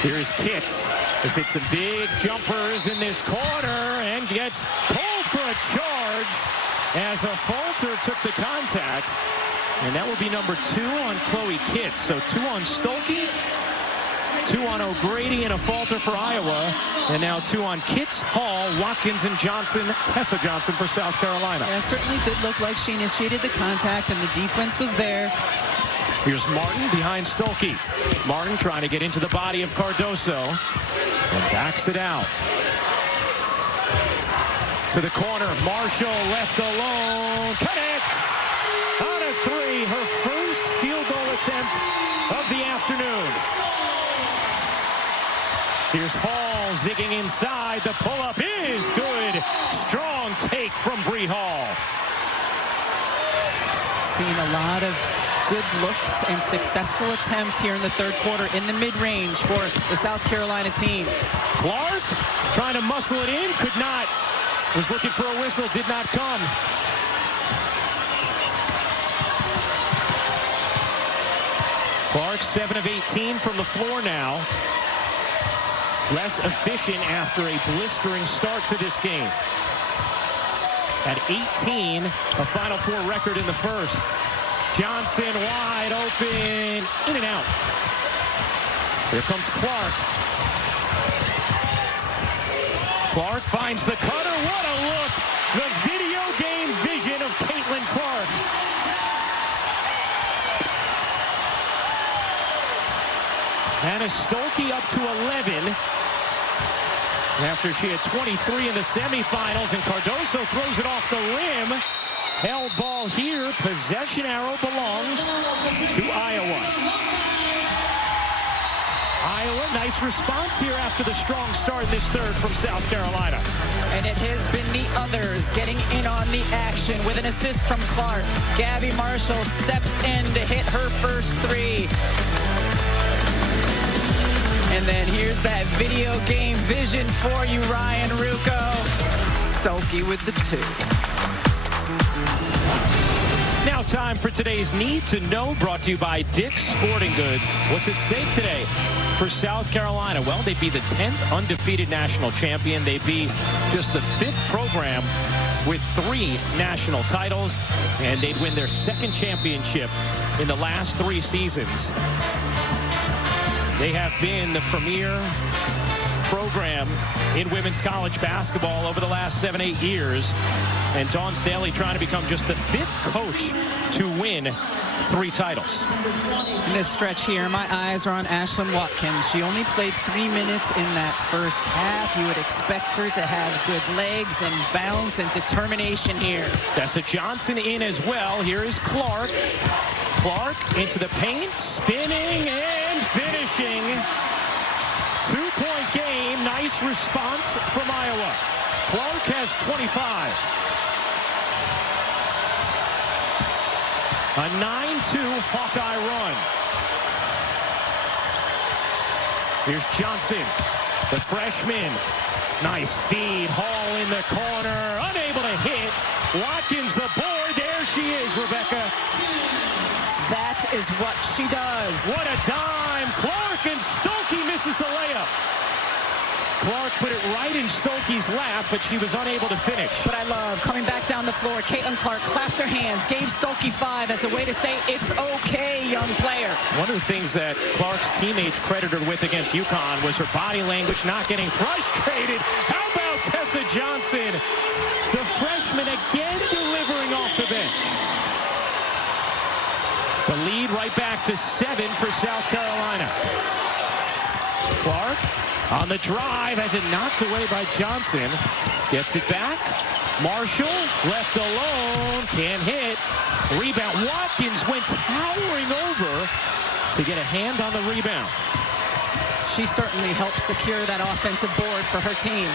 Here's Kitts. Has hit some big jumpers in this corner and gets called for a charge as a falter took the contact. And that will be number 2 on Chloe Kitts. So 2 on Stuelke, 2 on O'Grady, and a falter for Iowa. And now 2 on Kitts, Hall, Watkins, and Johnson. Tessa Johnson for South Carolina. Yeah, certainly did look like she initiated the contact and the defense was there. Here's Martin behind Stuelke. Martin trying to get into the body of Cardoso and backs it out. To the corner, Marshall left alone. Connects on a 3, her first field goal attempt of the afternoon. Here's Hall zigging inside. The pull-up is good. Strong take from Bree Hall. Seen a lot of good looks and successful attempts here in the third quarter in the mid-range for the South Carolina team. Clark trying to muscle it in, could not. Was looking for a whistle, did not come. Clark 7 of 18 from the floor now. Less efficient after a blistering start to this game. At 18, a Final Four record in the first. Johnson wide open, in and out. Here comes Clark. Clark finds the cutter. What a look. The video game vision of Caitlin Clark. Hannah Stuelke up to 11. After she had 23 in the semifinals, and Cardoso throws it off the rim. Held ball here. Possession arrow belongs to Iowa. Iowa, nice response here after the strong start in this third from South Carolina. And it has been the others getting in on the action with an assist from Clark. Gabby Marshall steps in to hit her first 3. And then here's that video game vision for you, Ryan Rucco. Stuelke with the 2. Now time for today's Need to Know, brought to you by Dick's Sporting Goods. What's at stake today for South Carolina? Well, they'd be the 10th undefeated national champion. They'd be just the 5th program with 3 national titles, and they'd win their 2nd championship in the last 3 seasons. They have been the premier program in women's college basketball over the last 7-8 years. And Dawn Staley trying to become just the 5th coach to win 3 titles. In this stretch here, my eyes are on Ashlyn Watkins. She only played 3 minutes in that first half. You would expect her to have good legs and bounce and determination here. Tessa Johnson in as well. Here is Clark. Clark into the paint, spinning and finishing. 2-point game. Nice response from Iowa. Clark has 25. A 9-2 Hawkeye run. Here's Johnson, the freshman. Nice feed. Hall in the corner. Unable to hit. Watkins the board. There she is, Rebecca. That is what she does. What a dime. Clark, and Stuelke misses the layup. Clark put it right in Stuelke's lap, but she was unable to finish. But I love coming back down the floor. Caitlin Clark clapped her hands, gave Stuelke 5 as a way to say, it's okay, young player. One of the things that Clark's teammates credited her with against UConn was her body language, not getting frustrated. How about Tessa Johnson? The freshman again delivering off the bench. The lead right back to 7 for South Carolina. Clark on the drive, has it knocked away by Johnson. Gets it back. Marshall left alone, can't hit. Rebound. Watkins went towering over to get a hand on the rebound. She certainly helped secure that offensive board for her team.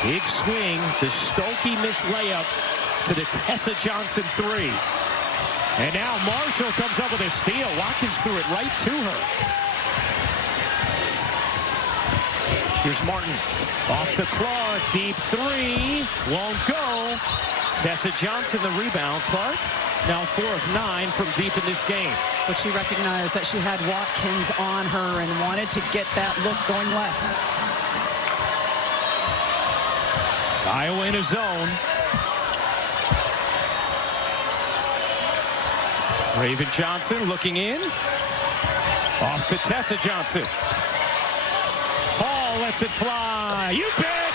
Big swing, the Stuelke missed layup to the Tessa Johnson 3. And now Marshall comes up with a steal. Watkins threw it right to her. Here's Martin. Off to Clark. Deep 3. Won't go. Tessa Johnson the rebound. Clark now 4 of 9 from deep in this game. But she recognized that she had Watkins on her and wanted to get that look going left. Iowa in a zone. Raven Johnson looking in. Off to Tessa Johnson. Hall lets it fly. You bet!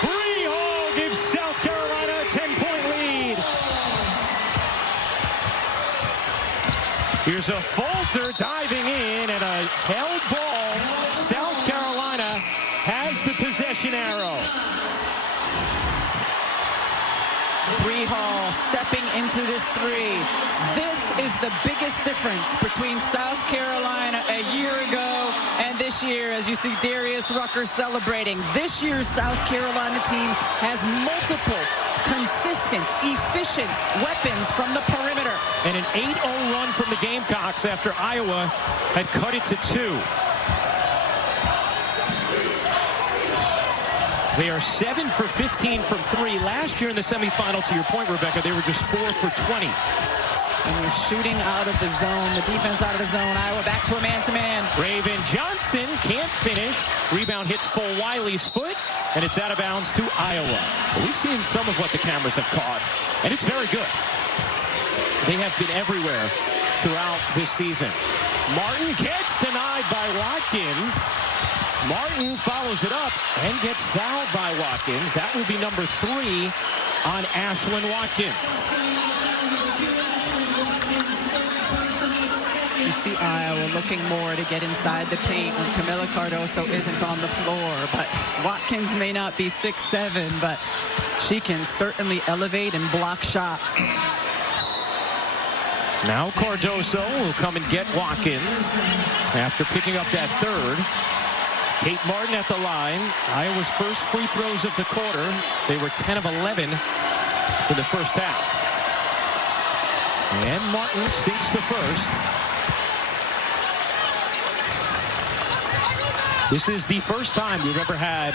Bree Hall gives South Carolina a 10-point lead. Here's a Falter diving in and a held ball. South Carolina has the possession arrow. Bree Hall stepping into this 3. This is the biggest difference between South Carolina a year ago and this year, as you see Darius Rucker celebrating. This year's South Carolina team has multiple, consistent, efficient weapons from the perimeter. And an 8-0 run from the Gamecocks after Iowa had cut it to 2. They are 7 for 15 from 3. Last year in the semifinal, to your point, Rebecca, they were just 4 for 20. And they're shooting out of the zone, the defense out of the zone. Iowa back to a man-to-man. Raven Johnson can't finish. Rebound hits full Wiley's foot, and it's out of bounds to Iowa. But we've seen some of what the cameras have caught, and it's very good. They have been everywhere throughout this season. Martin gets denied by Watkins. Martin follows it up and gets fouled by Watkins. That will be number 3 on Ashlyn Watkins. You see Iowa looking more to get inside the paint when Kamilla Cardoso isn't on the floor. But Watkins may not be 6'7", but she can certainly elevate and block shots. Now Cardoso will come and get Watkins after picking up that 3rd. Kate Martin at the line. Iowa's first free throws of the quarter. They were 10 of 11 in the first half. And Martin sinks the first. This is the first time we've ever had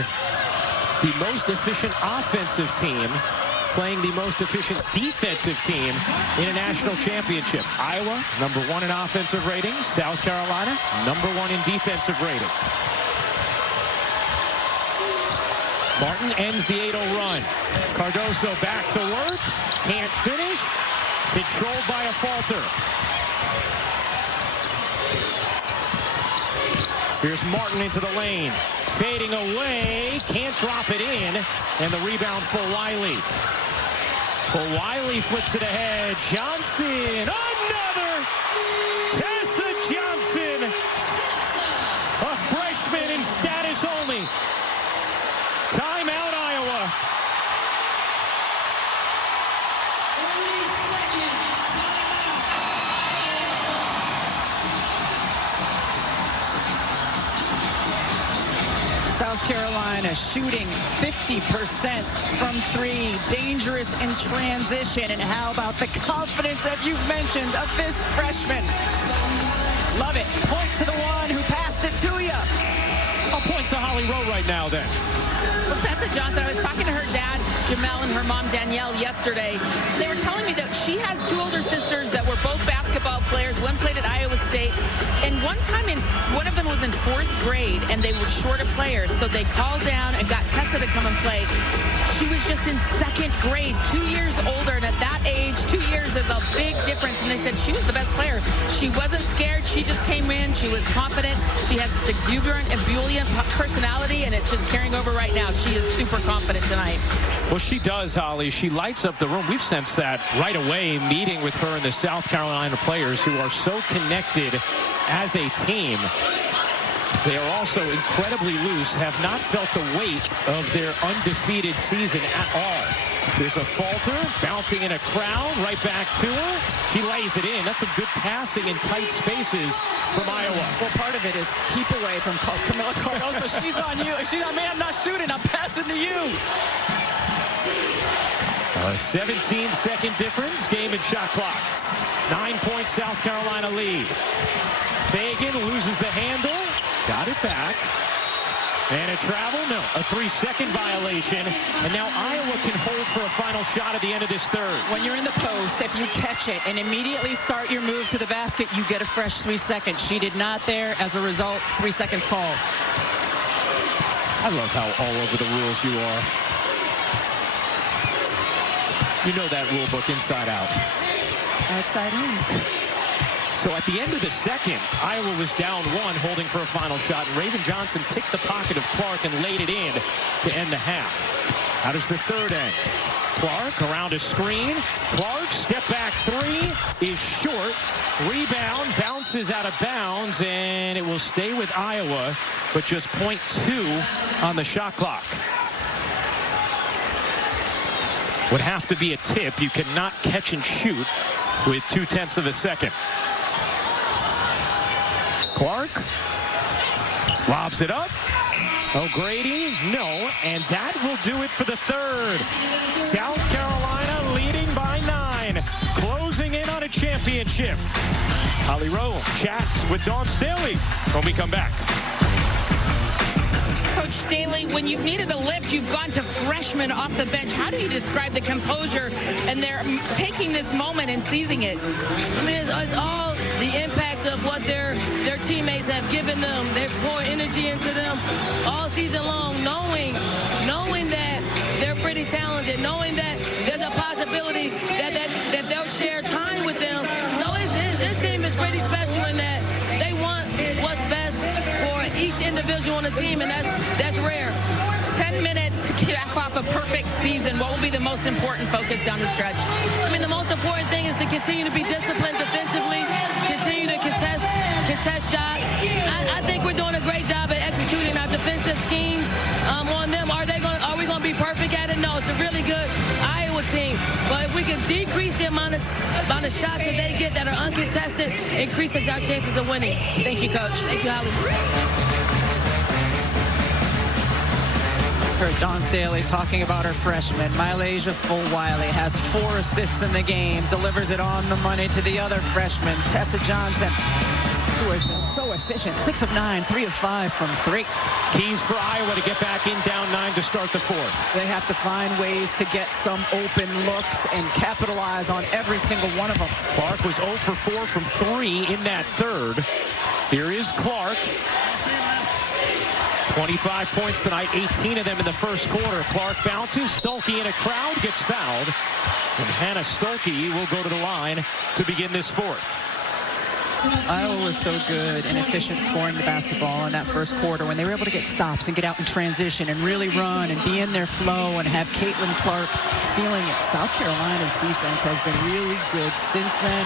the most efficient offensive team playing the most efficient defensive team in a national championship. Iowa, number 1 in offensive rating. South Carolina, number 1 in defensive rating. Martin ends the 8-0 run. Cardoso back to work. Can't finish. Controlled by a Falter. Here's Martin into the lane. Fading away. Can't drop it in. And the rebound for Wiley. For Wiley flips it ahead. Johnson. Another. Tessa Johnson. A freshman in status only. Timeout, Iowa. South Carolina shooting 50% from 3. Dangerous in transition. And how about the confidence that you've mentioned of this freshman? Love it. Point to the one who passed it to you. I'll point to Holly Rowe right now then. Well, Tessa Johnson, I was talking to her dad, Jamel, and her mom, Danielle, yesterday. They were telling me that she has 2 older sisters that were both basketball basketball players. One played at Iowa State. And one of them was in 4th grade, and they were short of players. So they called down and got Tessa to come and play. She was just in 2nd grade, 2 years older. And at that age, 2 years is a big difference. And they said she was the best player. She wasn't scared. She just came in. She was confident. She has this exuberant, ebullient personality, and it's just carrying over right now. She is super confident tonight. Well, she does, Holly. She lights up the room. We've sensed that right away, meeting with her and the South Carolina players who are so connected as a team. They are also incredibly loose, have not felt the weight of their undefeated season at all. There's a falter, bouncing in a crowd, right back to her. She lays it in. That's some good passing in tight spaces from Iowa. Well, part of it is keep away from Kamilla Cardoso. She's on you. She's on me. I'm not shooting. I'm passing to you. A 17-second difference, game and shot clock. 9-point South Carolina lead. Fagan loses the handle. Got it back. And a travel, no, a 3-second violation. And now Iowa can hold for a final shot at the end of this third. When you're in the post, if you catch it and immediately start your move to the basket, you get a fresh 3 seconds. She did not there. As a result, 3 seconds call. I love how all over the rules you are. You know that rule book inside out. Outside in. So at the end of the second, Iowa was down 1, holding for a final shot. And Raven Johnson picked the pocket of Clark and laid it in to end the half. How does the third end? Clark around a screen. Clark, step back 3 is short. Rebound, bounces out of bounds, and it will stay with Iowa, but just .2 on the shot clock. Would have to be a tip. You cannot catch and shoot with 0.2 of a second. Clark lobs it up. O'Grady, no, and that will do it for the third. South Carolina leading by 9, closing in on a championship. Holly Rowe chats with Dawn Staley when we come back. Coach Staley, when you've needed a lift, you've gone to freshmen off the bench. How do you describe the composure and they're taking this moment and seizing it? I mean, it's all the impact of what their teammates have given them. They've poured energy into them all season long, knowing that they're pretty talented, knowing that there's a possibility that they'll share time with them. So this team is pretty special in that they want what's best for each individual on the team, and that's rare. 10 minutes to cap off a perfect season. What will be the most important focus down the stretch? I mean, the most important thing is to continue to be disciplined defensively, continue to contest shots. I think we're doing a great job at executing our defensive schemes on them. Are we going to be perfect at it? No, it's a really good Iowa team. But if we can decrease the amount of shots that they get that are uncontested, increases our chances of winning. Thank you, Coach. Thank you, Holly. Heard Dawn Staley talking about her freshman. Mylasia Full-Wiley has 4 assists in the game, delivers it on the money to the other freshman, Tessa Johnson, who has been so efficient. 6 of 9, 3 of 5 from 3. Keys for Iowa to get back in down 9 to start the fourth. They have to find ways to get some open looks and capitalize on every single one of them. Clark was 0 for 4 from 3 in that third. Here is Clark. 25 points tonight, 18 of them in the first quarter. Clark bounces, Stuelke in a crowd, gets fouled. And Hannah Stuelke will go to the line to begin this fourth. Iowa was so good and efficient scoring the basketball in that first quarter when they were able to get stops and get out in transition and really run and be in their flow and have Caitlin Clark feeling it. South Carolina's defense has been really good since then.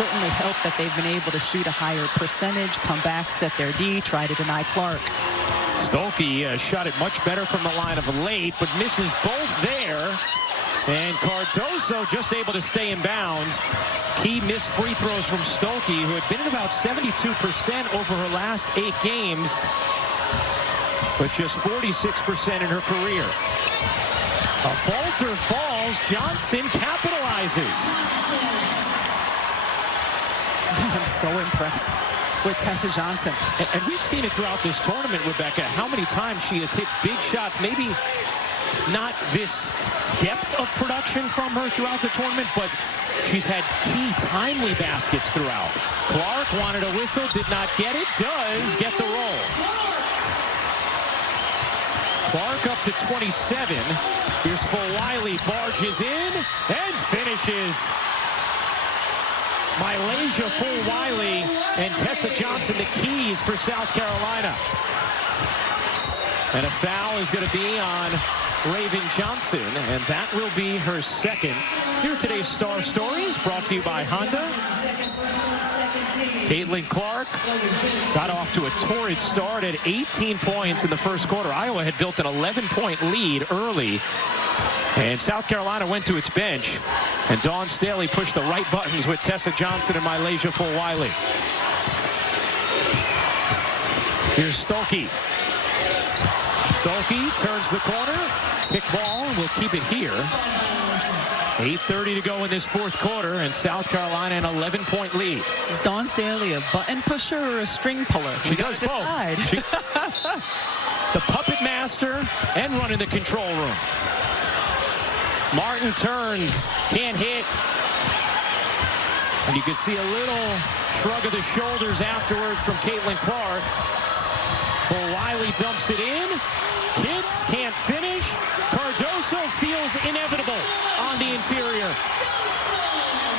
Certainly helped that they've been able to shoot a higher percentage, come back, set their D, try to deny Clark. Stuelke shot it much better from the line of late, but misses both there. And Cardoso just able to stay in bounds. Key missed free throws from Stuelke, who had been at about 72% over her last 8 games, but just 46% in her career. A falter falls. Johnson capitalizes. I'm so impressed with Tessa Johnson. And we've seen it throughout this tournament, Rebecca, how many times she has hit big shots, maybe not this depth of production from her throughout the tournament, but she's had key, timely baskets throughout. Clark wanted a whistle, did not get it, does get the roll. Clark up to 27. Here's Fulwiley, barges in and finishes. Malaysia, Fulwiley, and Tessa Johnson, the keys for South Carolina. And a foul is going to be on Raven Johnson, and that will be her second. Here are today's Star Stories, brought to you by Honda. Caitlin Clark got off to a torrid start at 18 points in the first quarter. Iowa had built an 11-point lead early, and South Carolina went to its bench, and Dawn Staley pushed the right buttons with Tessa Johnson and Malaysia Fulwiley. Here's Stuelke. Stuelke turns the corner, pick ball, and we'll keep it here. 8:30 to go in this fourth quarter, and South Carolina an 11-point lead. Is Dawn Staley a button pusher or a string puller? She does both. The puppet master and running the control room. Martin turns, can't hit. And you can see a little shrug of the shoulders afterwards from Caitlin Clark. Fulwiley dumps it in. Kitts can't finish. Cardoso feels inevitable on the interior.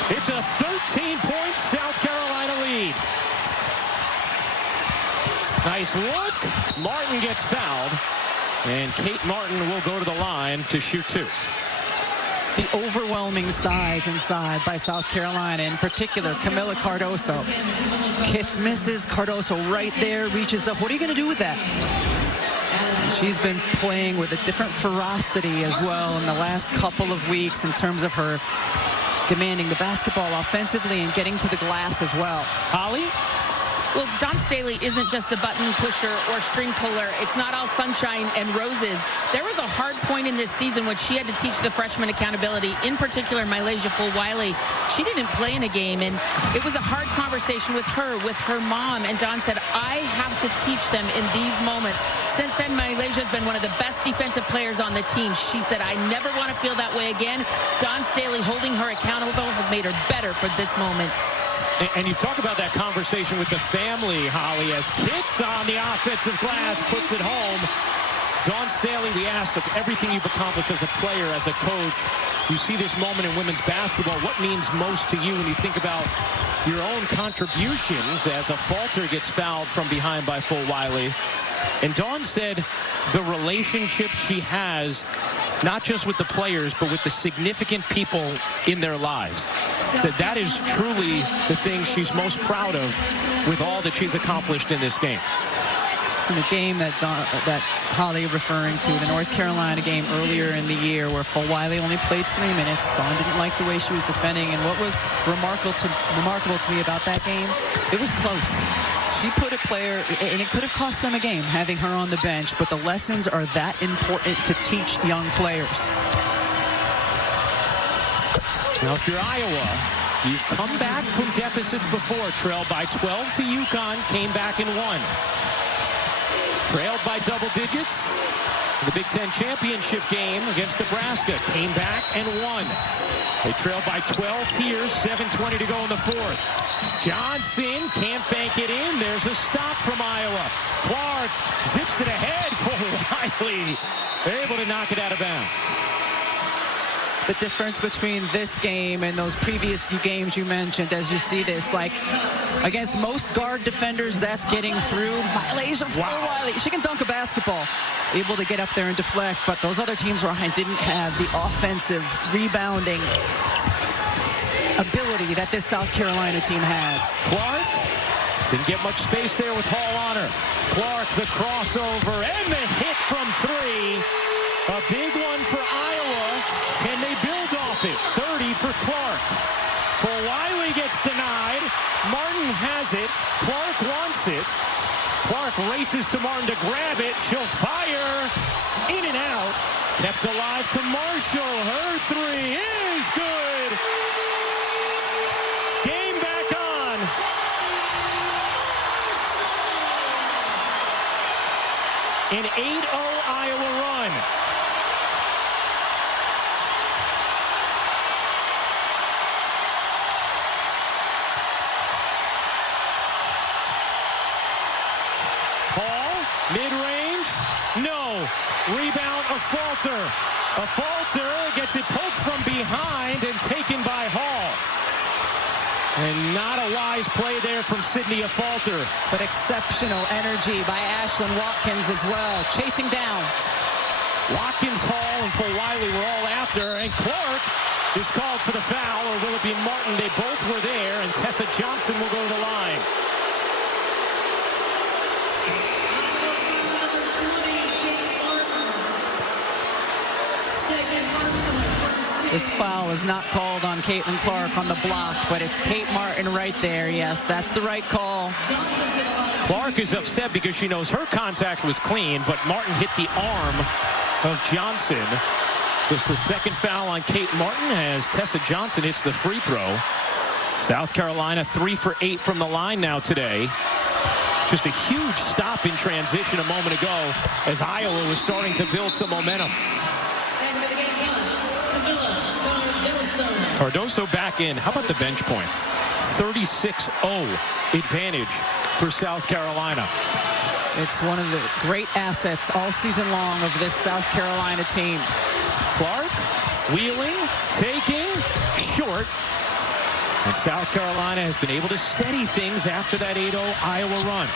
It's a 13-point South Carolina lead. Nice look. Martin gets fouled. And Kate Martin will go to the line to shoot two. The overwhelming size inside by South Carolina, in particular, Kamilla Cardoso. Kitts misses, Cardoso right there, reaches up. What are you going to do with that? And she's been playing with a different ferocity as well in the last couple of weeks in terms of her demanding the basketball offensively and getting to the glass as well. Holly? Well, Dawn Staley isn't just a button pusher or string puller. It's not all sunshine and roses. There was a hard point in this season when she had to teach the freshmen accountability, in particular Malaysia Fulwiley. She didn't play in a game, and it was a hard conversation with her mom, and Dawn said, I have to teach them in these moments. Since then, Malaysia's been one of the best defensive players on the team. She said, I never want to feel that way again. Dawn Staley holding her accountable has made her better for this moment. And you talk about that conversation with the family, Holly, as Kitts on the offensive glass puts it home. Dawn Staley, we asked, of everything you've accomplished as a player, as a coach, you see this moment in women's basketball. What means most to you when you think about your own contributions as a Falter gets fouled from behind by Fulwiley? And Dawn said the relationship she has, not just with the players, but with the significant people in their lives. Said that is truly the thing she's most proud of with all that she's accomplished in this game. In the game that Holly referring to, the North Carolina game earlier in the year where Fulwiley only played 3 minutes. Dawn didn't like the way she was defending, and what was remarkable to me about that game, it was close. She put a player, and it could have cost them a game having her on the bench, but the lessons are that important to teach young players. Now, if you're Iowa, you've come back from deficits before. Trailed by 12 to UConn, came back and won. Trailed by double digits in the Big Ten championship game against Nebraska, came back and won. They trailed by 12 here, 7:20 to go in the fourth. Johnson can't bank it in. There's a stop from Iowa. Clark zips it ahead for Wiley. They're able to knock it out of bounds. The difference between this game and those previous games you mentioned, as you see this, like against most guard defenders, that's getting through. Malaysia Fulwiley, she can dunk a basketball, able to get up there and deflect, but those other teams, Ryan, didn't have the offensive rebounding ability that this South Carolina team has. Clark didn't get much space there with Hall on her. Clark, the crossover, and the hit from three. A big one for Iowa. Can they build off it? 30 for Clark. Fulwiley gets denied. Martin has it. Clark wants it. Clark races to Martin to grab it. She'll fire. In and out. Kept alive to Marshall. Her three is good. Game back on. An 8-0 Iowa run. Mid-range, no. Rebound, a falter. A falter gets it poked from behind and taken by Hall. And not a wise play there from Sydney, a falter. But exceptional energy by Ashlyn Watkins as well, chasing down. Watkins, Hall, and Fulwiley were all after, and Clark is called for the foul, or will it be Martin? They both were there, and Tessa Johnson will go to the line. This foul is not called on Caitlin Clark on the block, but it's Kate Martin right there. Yes, that's the right call. Clark is upset because she knows her contact was clean, but Martin hit the arm of Johnson. This is the second foul on Kate Martin as Tessa Johnson hits the free throw. South Carolina 3 for 8 from the line now today. Just a huge stop in transition a moment ago as Iowa was starting to build some momentum. Cardoso back in. How about the bench points? 36-0 advantage for South Carolina. It's one of the great assets all season long of this South Carolina team. Clark wheeling, taking, short. And South Carolina has been able to steady things after that 8-0 Iowa run.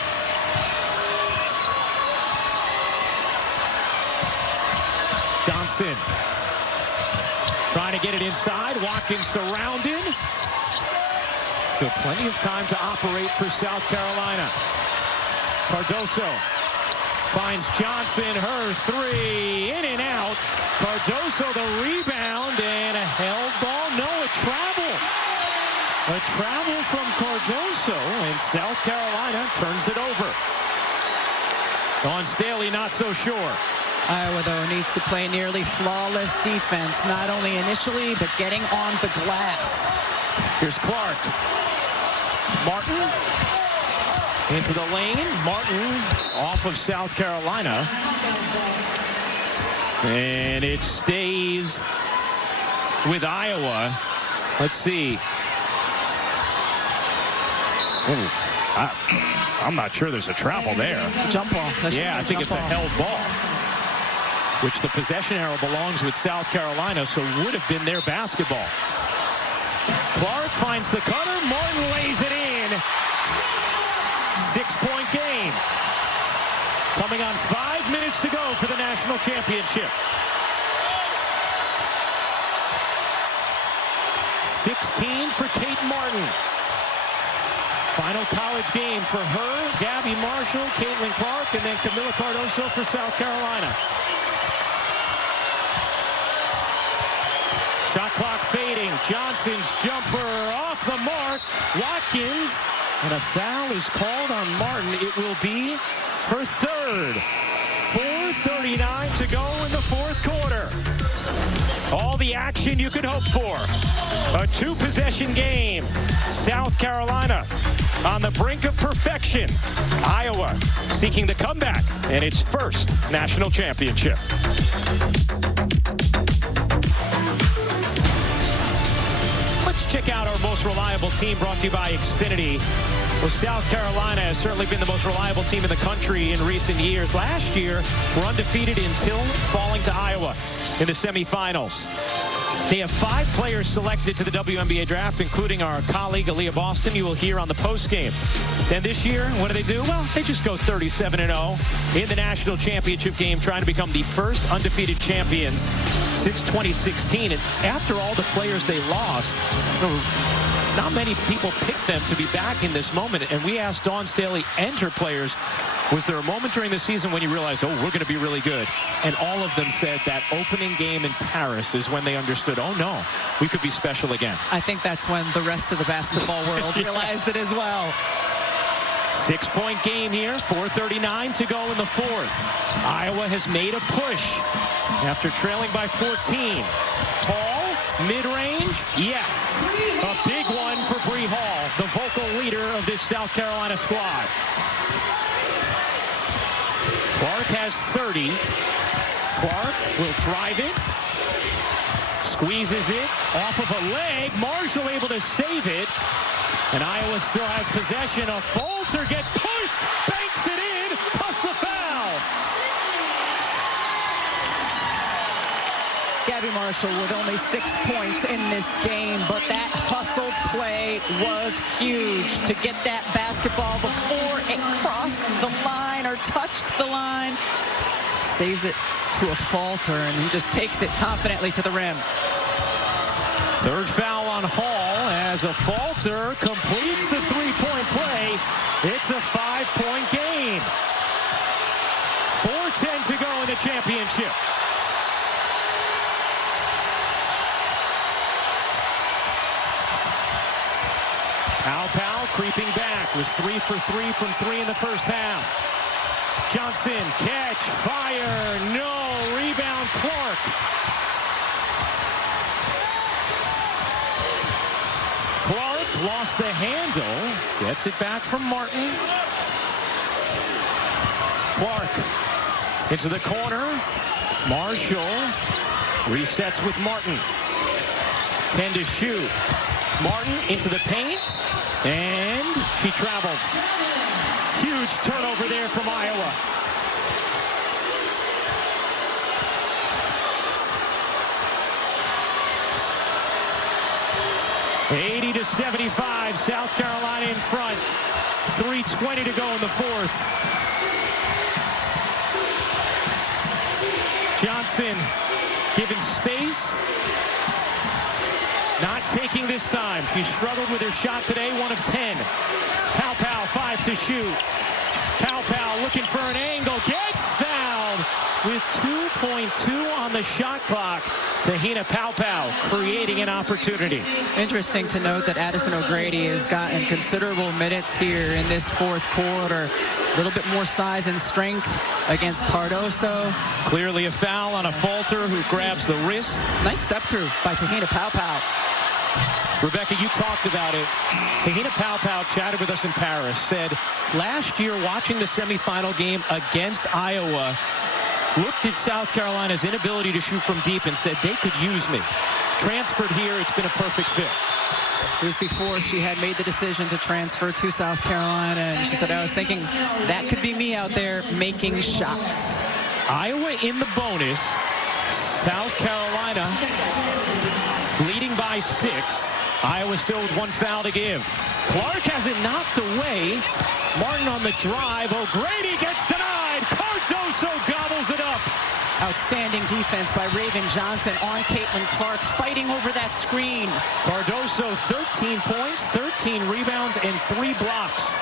Johnson trying to get it inside. Watkins surrounded. Still plenty of time to operate for South Carolina. Cardoso finds Johnson, her three, in and out. Cardoso the rebound, and a held ball. No, a travel. A travel from Cardoso, and South Carolina turns it over. Dawn Staley not so sure. Iowa, though, needs to play nearly flawless defense, not only initially, but getting on the glass. Here's Clark. Martin into the lane. Martin off of South Carolina. And it stays with Iowa. Let's see. I'm not sure there's a travel there. Jump ball. Yeah, I think it's a held ball, which the possession arrow belongs with South Carolina, so would have been their basketball. Clark finds the cutter. Martin lays it in. 6-point game. Coming on 5 minutes to go for the national championship. 16 for Kate Martin. Final college game for her, Gabby Marshall, Caitlin Clark, and then Kamilla Cardoso for South Carolina. Shot clock fading. Johnson's jumper off the mark. Watkins, and a foul is called on Martin. It will be her third. 4:39 to go in the fourth quarter. All the action you could hope for. A two-possession game. South Carolina on the brink of perfection. Iowa seeking the comeback and its first national championship. Let's check out our most reliable team, brought to you by Xfinity. Well, South Carolina has certainly been the most reliable team in the country in recent years. Last year, we're undefeated until falling to Iowa in the semifinals. They have 5 players selected to the WNBA draft, including our colleague Aaliyah Boston, you will hear on the postgame. Then this year, what do they do? Well, they just go 37-0 in the national championship game, trying to become the first undefeated champions since 2016. And after all the players they lost, not many people picked them to be back in this moment. And we asked Dawn Staley and her players, was there a moment during the season when you realized, oh, we're going to be really good? And all of them said that opening game in Paris is when they understood, oh, no, we could be special again. I think that's when the rest of the basketball world realized it as well. 6-point game here, 4:39 to go in the fourth. Iowa has made a push after trailing by 14. Hall, mid-range, yes. A big one for Bree Hall, the vocal leader of this South Carolina squad. Clark has 30. Clark will drive it. Squeezes it off of a leg. Marshall able to save it. And Iowa still has possession. A falter gets pushed. Banks it in. Plus the foul. Abby Marshall with only 6 points in this game, but that hustle play was huge to get that basketball before it crossed the line or touched the line. Saves it to a falter, and he just takes it confidently to the rim. Third foul on Hall as a falter completes the three-point play. It's a 5-point game. 4:10 to go in the championship. Powell creeping back, was 3 for 3 from 3 in the first half. Johnson, catch, fire, no, rebound, Clark. Clark lost the handle, gets it back from Martin. Clark into the corner. Marshall resets with Martin. 10 to shoot. Martin into the paint, and she traveled. Huge turnover there from Iowa. (80-75), South Carolina in front. 3:20 to go in the fourth. Johnson given space. Not taking this time. She struggled with her shot today, 1 of 10. Powell, 5 to shoot. Powell looking for an angle, gets fouled with 2.2 on the shot clock. Tahina Powell creating an opportunity. Interesting to note that Addison O'Grady has gotten considerable minutes here in this fourth quarter. A little bit more size and strength against Cardoso. Clearly a foul on a falter who grabs the wrist. Nice step through by Tahina Powell. Rebecca, you talked about it. Tahina Powell chatted with us in Paris, said last year watching the semifinal game against Iowa, looked at South Carolina's inability to shoot from deep and said they could use me. Transferred here, it's been a perfect fit. It was before she had made the decision to transfer to South Carolina, and she said, I was thinking that could be me out there making shots. Iowa in the bonus. South Carolina leading by 6. Iowa still with 1 foul to give. Clark has it knocked away. Martin on the drive. O'Grady gets denied. Cardoso gobbles it up. Outstanding defense by Raven Johnson on Caitlin Clark, fighting over that screen. Cardoso, 13 points, 13 rebounds, and 3 blocks.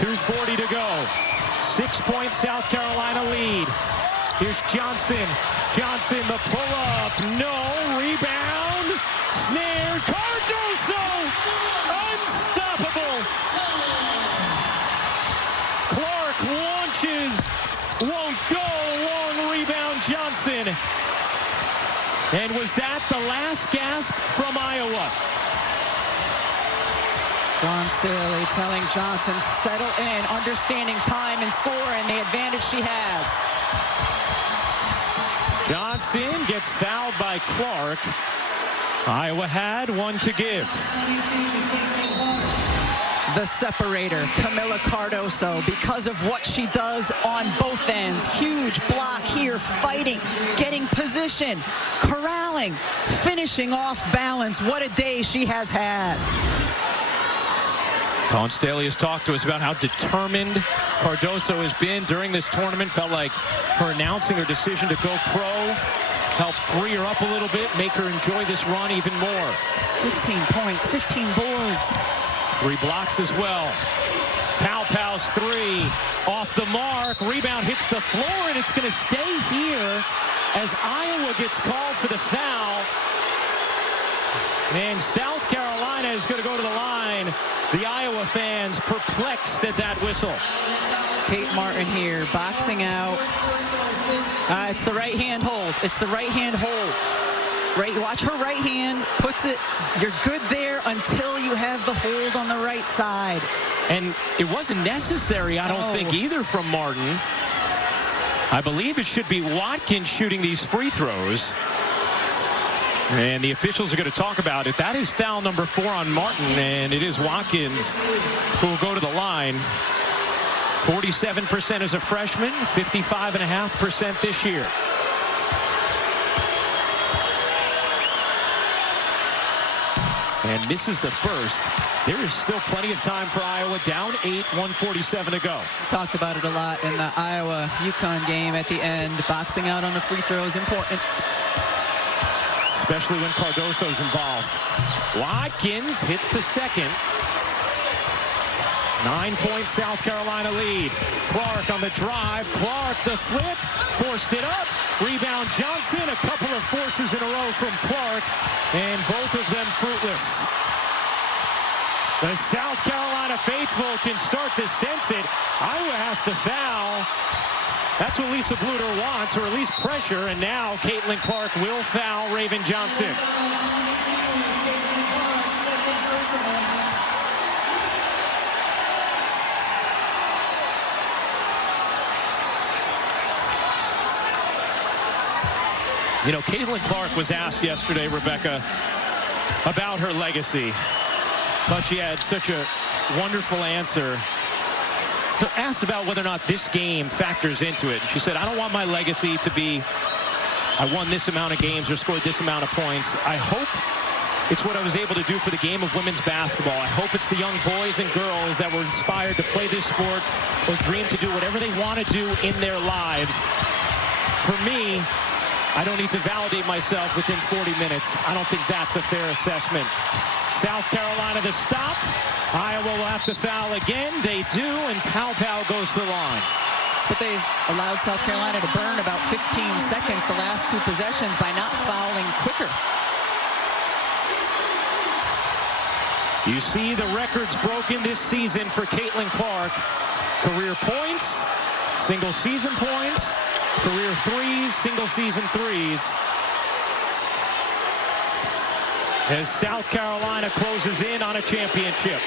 2:40 to go. 6-point South Carolina lead. Here's Johnson. Johnson, the pull-up. No. Rebound. Snared. Cardoso. Unstoppable. Clark launches. Won't go. Long rebound, Johnson. And was that the last gasp from Iowa? Dawn Stuelke telling Johnson, settle in, understanding time and score and the advantage she has. Johnson gets fouled by Clark. Iowa had 1 to give. The separator, Kamilla Cardoso, because of what she does on both ends. Huge block here, fighting, getting position, corralling, finishing off balance. What a day she has had. Dawn Stuelke has talked to us about how determined Cardoso has been during this tournament. Felt like her announcing her decision to go pro helped free her up a little bit, make her enjoy this run even more. 15 points, 15 boards. 3 blocks as well. Powell's 3 off the mark. Rebound hits the floor, and it's going to stay here as Iowa gets called for the foul. And South Carolina is going to go to the line. The Iowa fans perplexed at that whistle. Kate Martin here, boxing out. It's the right hand hold. It's the right hand hold. Right, watch her right hand, puts it, you're good there until you have the hold on the right side. And it wasn't necessary, I don't think, either from Martin. I believe it should be Watkins shooting these free throws. And the officials are going to talk about it. That is foul number 4 on Martin, and it is Watkins who will go to the line. 47% as a freshman, 55.5% this year. and misses the first. There is still plenty of time for Iowa, down 8, 1:47 to go. We talked about it a lot in the Iowa-UConn game at the end. Boxing out on the free throw is important. Especially when Cardoso's involved. Watkins hits the second. 9-point South Carolina lead. Clark on the drive. Clark the flip. Forced it up. Rebound Johnson. A couple of forces in a row from Clark. And both of them fruitless. The South Carolina faithful can start to sense it. Iowa has to foul. That's what Lisa Bluder wants, or at least pressure. And now Caitlin Clark will foul Raven Johnson. You know, Caitlin Clark was asked yesterday, Rebecca, about her legacy. Thought she had such a wonderful answer. Asked about whether or not this game factors into it. And she said, I don't want my legacy to be, I won this amount of games or scored this amount of points. I hope it's what I was able to do for the game of women's basketball. I hope it's the young boys and girls that were inspired to play this sport or dream to do whatever they want to do in their lives. For me, I don't need to validate myself within 40 minutes. I don't think that's a fair assessment. South Carolina the stop. Iowa will have to foul again. They do, and Pow goes to the line. But they've allowed South Carolina to burn about 15 seconds the last two possessions by not fouling quicker. You see the records broken this season for Caitlin Clark. Career points, single season points, career threes, single season threes. As South Carolina closes in on a championship.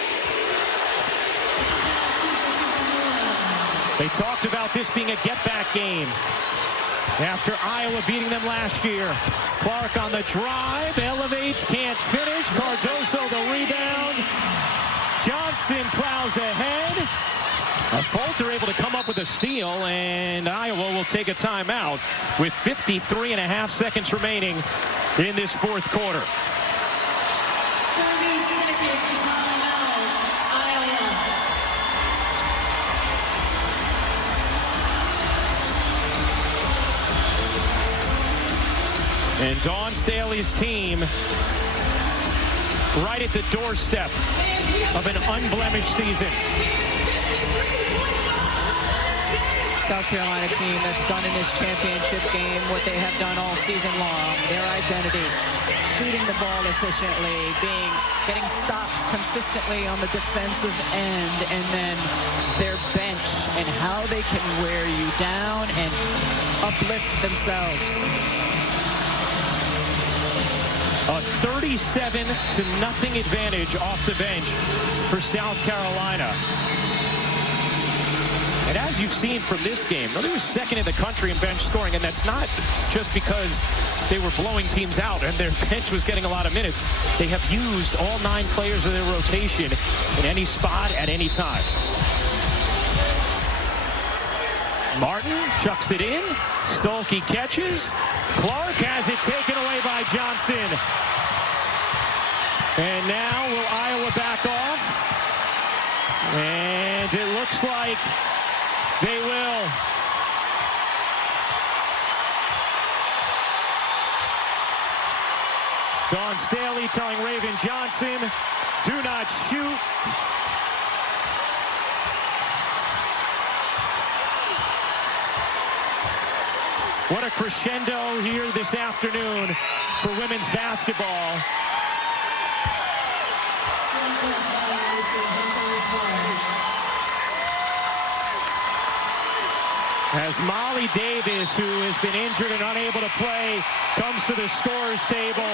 They talked about this being a get-back game after Iowa beating them last year. Clark on the drive, elevates, can't finish. Cardoso the rebound. Johnson plows ahead. Fulter able to come up with a steal, and Iowa will take a timeout with 53.5 seconds remaining in this fourth quarter. 30 seconds timeout, Iowa. And Dawn Staley's team right at the doorstep of an unblemished season. South Carolina team that's done in this championship game what they have done all season long. Their identity, shooting the ball efficiently, getting stops consistently on the defensive end, and then their bench and how they can wear you down and uplift themselves. A 37-0 advantage off the bench for South Carolina. And as you've seen from this game, they were second in the country in bench scoring, and that's not just because they were blowing teams out and their bench was getting a lot of minutes. They have used all 9 players of their rotation in any spot at any time. Martin chucks it in. Stuelke catches. Clark has it taken away by Johnson. And now will Iowa back off? And it looks like they will. Dawn Staley telling Raven Johnson, do not shoot. What a crescendo here this afternoon for women's basketball. As Molly Davis, who has been injured and unable to play, comes to the scorer's table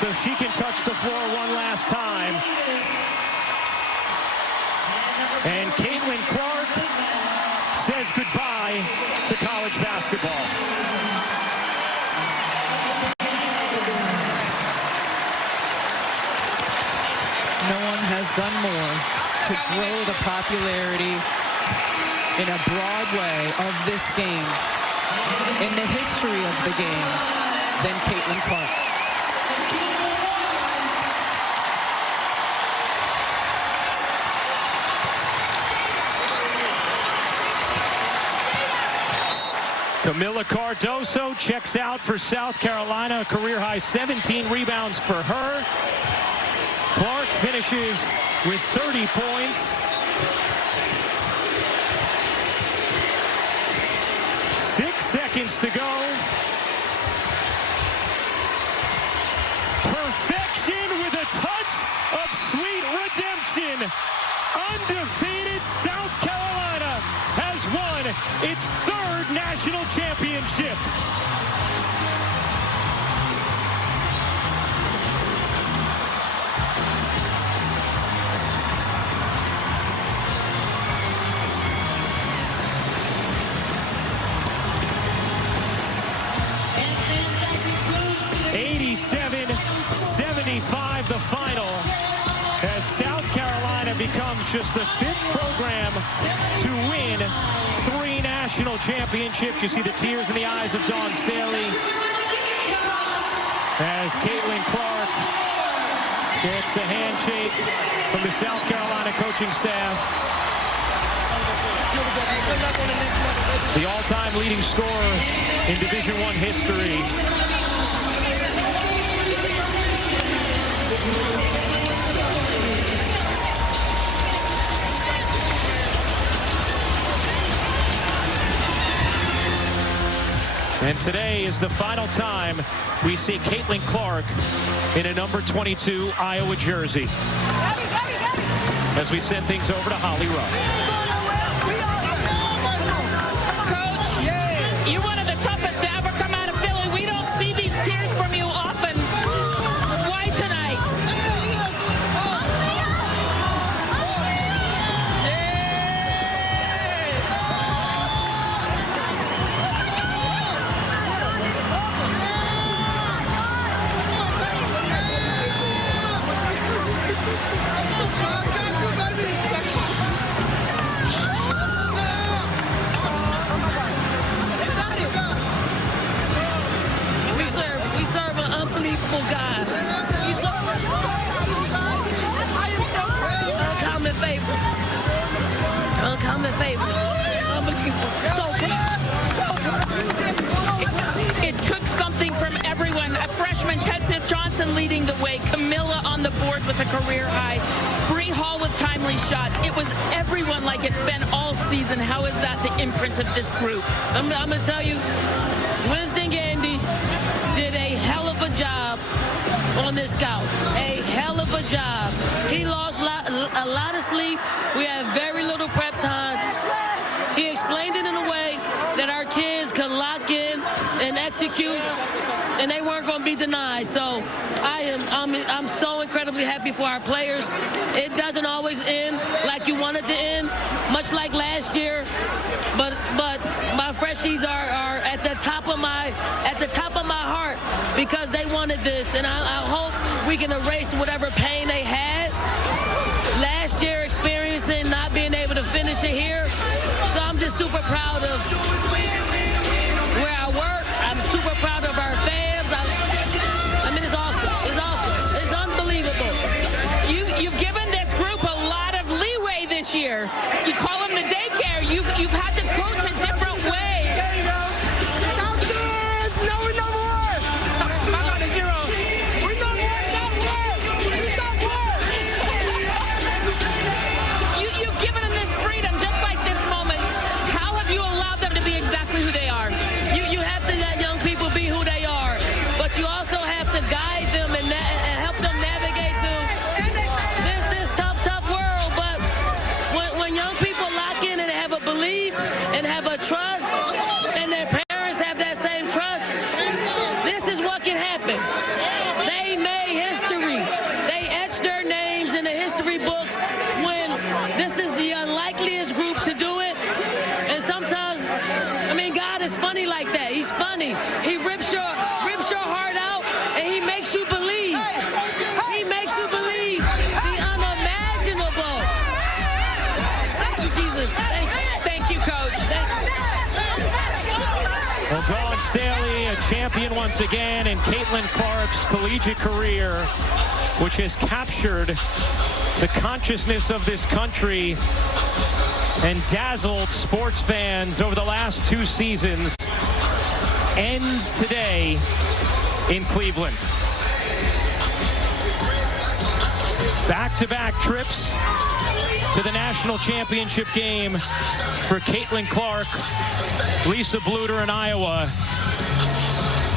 so she can touch the floor one last time. And Caitlin Clark says goodbye to college basketball. No one has done more to grow the popularity in a broad way of this game, in the history of the game, than Caitlin Clark. Kamilla Cardoso checks out for South Carolina, a career-high 17 rebounds for her. Clark finishes with 30 points. 6 seconds to go. Perfection with a touch of sweet redemption. Undefeated South Carolina has won its 3rd national championship. The final, as South Carolina becomes just the 5th program to win 3 national championships. You see the tears in the eyes of Dawn Staley as Caitlin Clark gets a handshake from the South Carolina coaching staff. The all-time leading scorer in Division I history. And today is the final time we see Caitlin Clark in a number 22 Iowa jersey. As we send things over to Holly Ruff. Coach, you're one of the toughest to ever come out of Philly. We don't see these tears from you often. Why tonight? We serve an unbelievable God. We serve uncommon favor. Uncommon favor. Unbelievable. It took something from everyone. A freshman, Tessa Johnson leading the way. Kamilla on the boards with a career high. Bree Hall with timely shots. It was everyone like it's been all season. How is that the imprint of this group? I'm going to tell you, Winston Gandy did a hell of a job on this scout. A hell of a job. He lost a lot of sleep. We had very little prep time. He explained it in a way that our kids could lock in and execute, and they weren't going to be denied. So I'm so incredibly happy for our players. It doesn't always end like you want it to end, much like last year. But my freshies are at the top of my heart because they wanted this, and I hope we can erase whatever pain they had last year, experiencing not being able to finish it here. So I'm just super proud of where I work. I'm super proud of our fans. I mean, it's awesome. It's awesome. It's unbelievable. You've given this group a lot of leeway this year. You call them the daycare. You've had to coach a different way. There you go. Sounds good. No, we're number 1. I'm on a 0. We're number 1. South Park. You've given them this freedom, just like this moment. How have you allowed them to be exactly who they are? You have to let young people be who they are, but you also have to guide them and help them navigate through this tough world. But when young people lock in and have a belief and have a trust, and their parents have that same trust, this is what can happen. They made history. They etched their names in the history books when this is the unlikeliest group to do it. And sometimes, I mean, God is funny like that. He's funny. He rips your heart out, and he makes you believe. He makes you believe the unimaginable. Thank you, Jesus. Thank you, Coach. Well, Dawn Staley, a champion once again in Caitlin Clark's collegiate career, which has captured the consciousness of this country and dazzled sports fans over the last 2 seasons. ends today in Cleveland. Back-to-back trips to the national championship game for Caitlin Clark, Lisa Bluder in Iowa.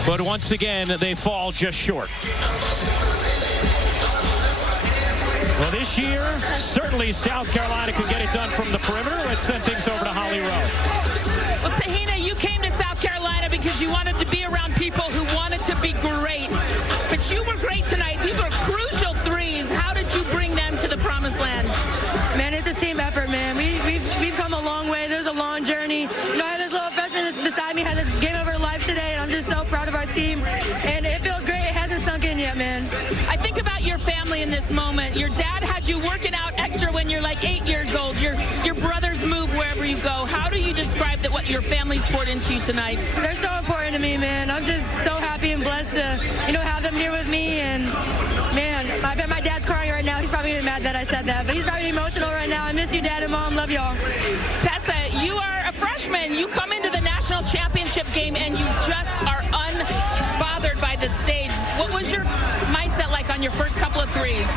But once again, they fall just short. Well, this year, certainly South Carolina could get it done from the perimeter. Let's send things over to Holly Rowe. Well, Tahina, you came to South Carolina because you wanted to be around people who wanted to be great. But you were great tonight. These were crucial threes. How did you bring them to the promised land? Man, it's a team effort, man. We've come a long way. There's a long journey. You know, I have this little freshman beside me, has a game of her life today, and I'm just so proud of our team. And it feels great. It hasn't sunk in yet, man. I think about your family in this moment. Your dad had you working out extra when you're like 8 years old. Your brothers move wherever you go. How do you describe that what your family's poured into you tonight? They're so important to me, man. I'm just so happy and blessed to, you know, have them here with me. And, man, I bet my dad's crying right now. He's probably even mad that I said that. But he's probably emotional right now. I miss you, Dad and Mom. Love y'all. Tessa, you are a freshman. You come into the national championship game, and you just are unbothered by the stage. What was your mindset like on your first couple of threes?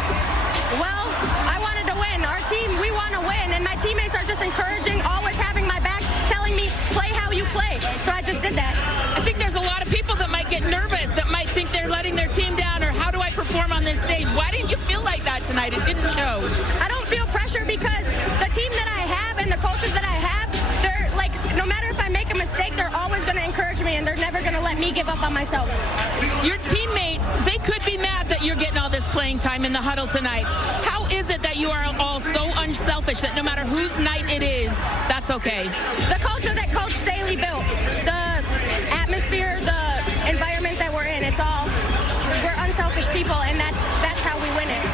Well, I wanted to win. Our team, we want to win. And my teammates are just encouraging, always having my back, telling me, play how you play. So I just did that. I think there's a lot of people that might get nervous, that might think they're letting their team down, or how do I perform on this stage? Why didn't you feel like that tonight? It didn't show. I don't feel pressure because the team that I have and the coaches that I have, they're like, no matter if I make a mistake, they're always going to encourage me, and they're never going to let me give up on myself. Your teammates, they could be mad that you're getting all this playing time in the huddle tonight. How is it that you are all so unselfish that no matter whose night it is, that's okay? The culture that Coach Staley built, the atmosphere, the environment that we're in, we're unselfish people, and that's how we win it.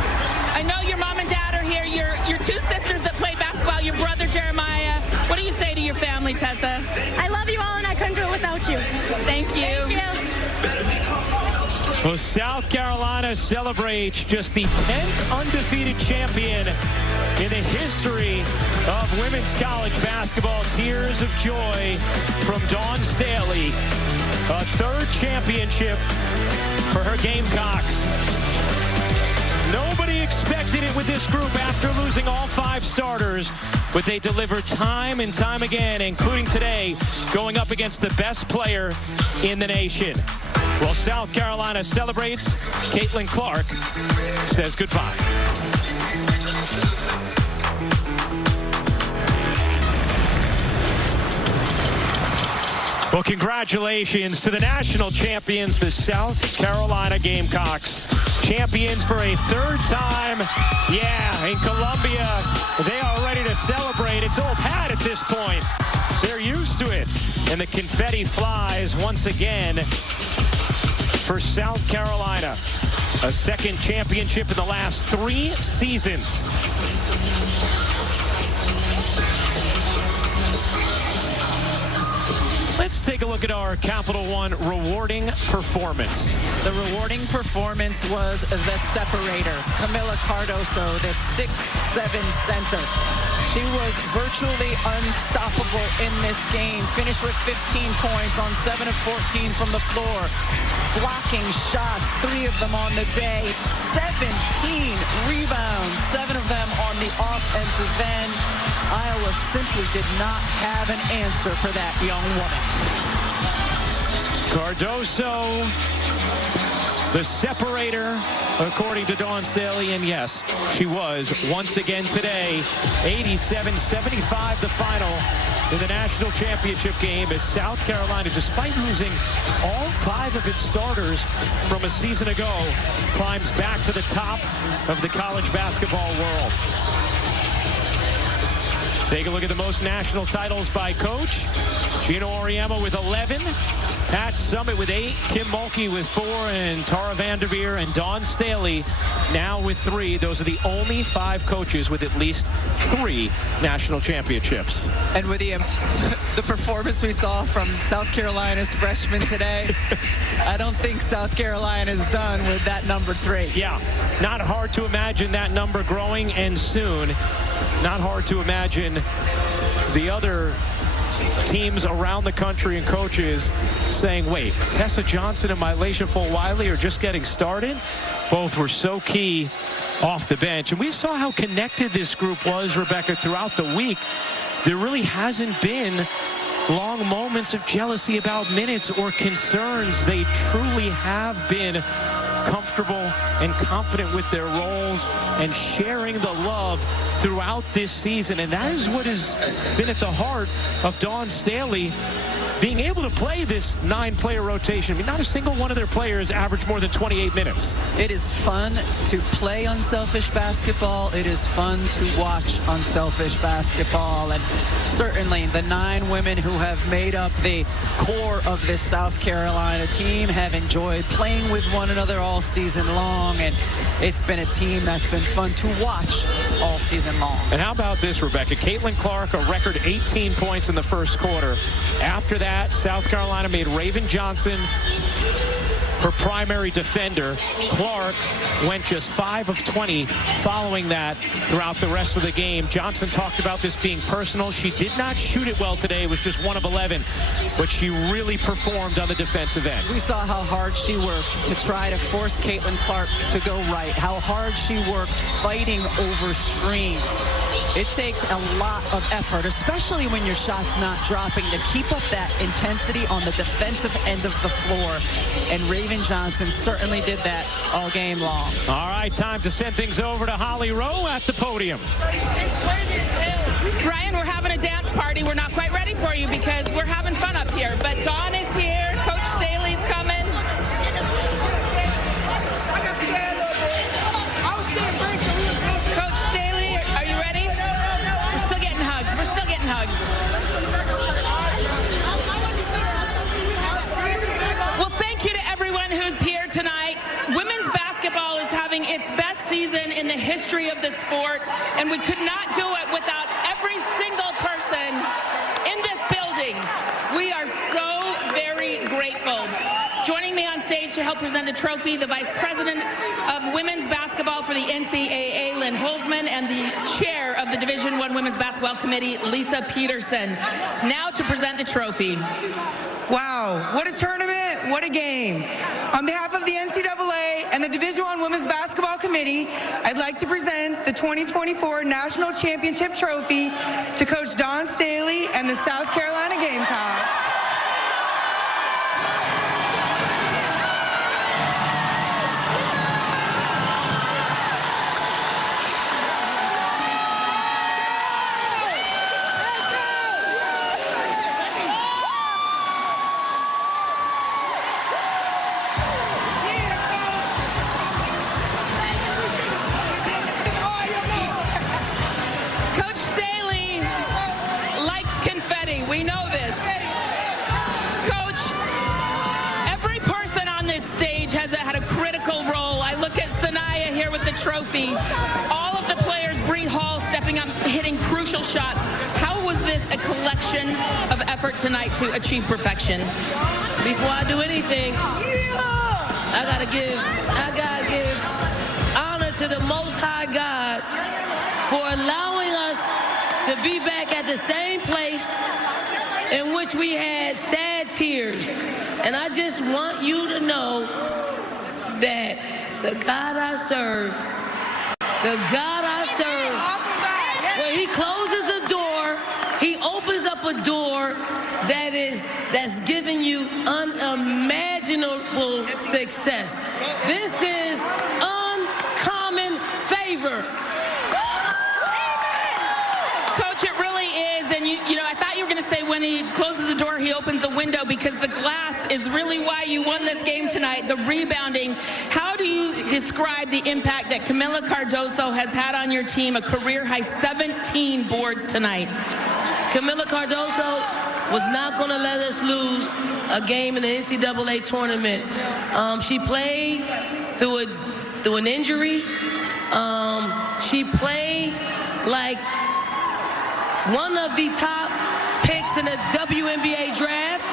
I know your mom and dad are here. Your two sisters that play basketball, your brother Jeremiah. What do you say to your family, Tessa? I love you all, and I couldn't do it without you. Thank you. Thank you. Well, South Carolina celebrates just the 10th undefeated champion in the history of women's college basketball. Tears of joy from Dawn Staley. A third championship for her Gamecocks. Nobody expected it with this group after losing all 5 starters, but they delivered time and time again, including today, going up against the best player in the nation. While South Carolina celebrates, Caitlin Clark says goodbye. Well, congratulations to the national champions, the South Carolina Gamecocks. Champions for a third time. Yeah, in Columbia, they are ready to celebrate. It's old hat at this point. They're used to it. And the confetti flies once again for South Carolina. A second championship in the last 3 seasons. Let's take a look at our Capital One rewarding performance. The rewarding performance was the separator. Kamilla Cardoso, the 6'7" center. She was virtually unstoppable in this game. Finished with 15 points on 7 of 14 from the floor. Blocking shots, 3 of them on the day. 17 rebounds, 7 of them on the offensive end. Iowa simply did not have an answer for that young woman. Cardoso, the separator, according to Dawn Staley, and yes, she was once again today. 87-75 the final in the national championship game as South Carolina, despite losing all 5 of its starters from a season ago, climbs back to the top of the college basketball world. Take a look at the most national titles by coach. Gino Auriemma with 11. Pat Summitt with 8. Kim Mulkey with 4. And Tara Vanderveer and Dawn Staley now with 3. Those are the only 5 coaches with at least 3 national championships. And with the performance we saw from South Carolina's freshmen today, I don't think South Carolina's done with that number 3. Yeah, not hard to imagine that number growing, and soon. Not hard to imagine the other teams around the country and coaches saying, wait, Tessa Johnson and Mylacia Fulwiley are just getting started. Both were so key off the bench. And we saw how connected this group was, Rebecca, throughout the week. There really hasn't been long moments of jealousy about minutes or concerns. They truly have been comfortable and confident with their roles and sharing the love throughout this season. And that is what has been at the heart of Dawn Staley being able to play this 9-player rotation. I mean, not a single one of their players averaged more than 28 minutes. It is fun to play unselfish basketball. It is fun to watch unselfish basketball. And certainly the 9 women who have made up the core of this South Carolina team have enjoyed playing with one another all season long. And it's been a team that's been fun to watch all season long. And how about this, Rebecca? Caitlin Clark, a record 18 points in the first quarter. After that, South Carolina made Raven Johnson her primary defender. Clark went just 5 of 20 following that throughout the rest of the game. Johnson talked about this being personal. She did not shoot it well today. It was just 1 of 11, but she really performed on the defensive end. We saw how hard she worked to try to force Caitlin Clark to go right, how hard she worked fighting over screens. It takes a lot of effort, especially when your shot's not dropping, to keep up that intensity on the defensive end of the floor. And Raven Johnson certainly did that all game long. All right, time to send things over to Holly Rowe at the podium. Ryan, we're having a dance party. We're not quite ready for you because we're having fun up here. But Dawn is here. Coach Staley's coming. Coach Staley, are you ready? We're still getting hugs. We're still getting hugs. Well, thank you to everyone who's here tonight. Women's basketball is having its best season in the history of the sport, and we could not do it without every single person in this building. We are so very grateful. Joining me on stage to help present the trophy, the Vice President of Women's Basketball for the NCAA, Lynn Holzman, and the Chair of the Division I Women's Basketball Committee, Lisa Peterson. Now to present the trophy. Wow, what a tournament, what a game. On behalf of the NCAA and the Division I Women's Basketball Committee, I'd like to present the 2024 National Championship Trophy to Coach Dawn Staley and the South Carolina Gamecock. We know this. Coach, every person on this stage has had a critical role. I look at Sanaya here with the trophy. All of the players, Bree Hall stepping up, hitting crucial shots. How was this a collection of effort tonight to achieve perfection? Before I do anything, I gotta give honor to the Most High God for allowing us to be back at the same place in which we had sad tears. And I just want you to know that the God I serve, when he closes a door, he opens up a door that's giving you unimaginable success. This is uncommon favor. Coach, it really is, and you know, I thought you were going to say when he closes the door, he opens a window, because the glass is really why you won this game tonight, the rebounding. How do you describe the impact that Kamilla Cardoso has had on your team, a career-high 17 boards tonight? Kamilla Cardoso was not going to let us lose a game in the NCAA tournament. She played through an injury. She played like one of the top picks in the WNBA draft,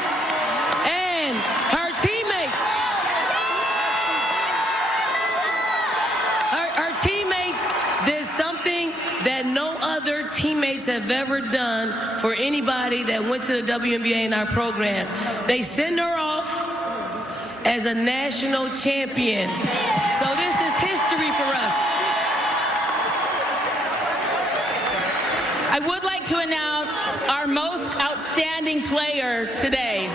and her teammates did something that no other teammates have ever done for anybody that went to the WNBA in our program. They send her off as a national champion. So this is history for us. I would like to announce our most outstanding player today.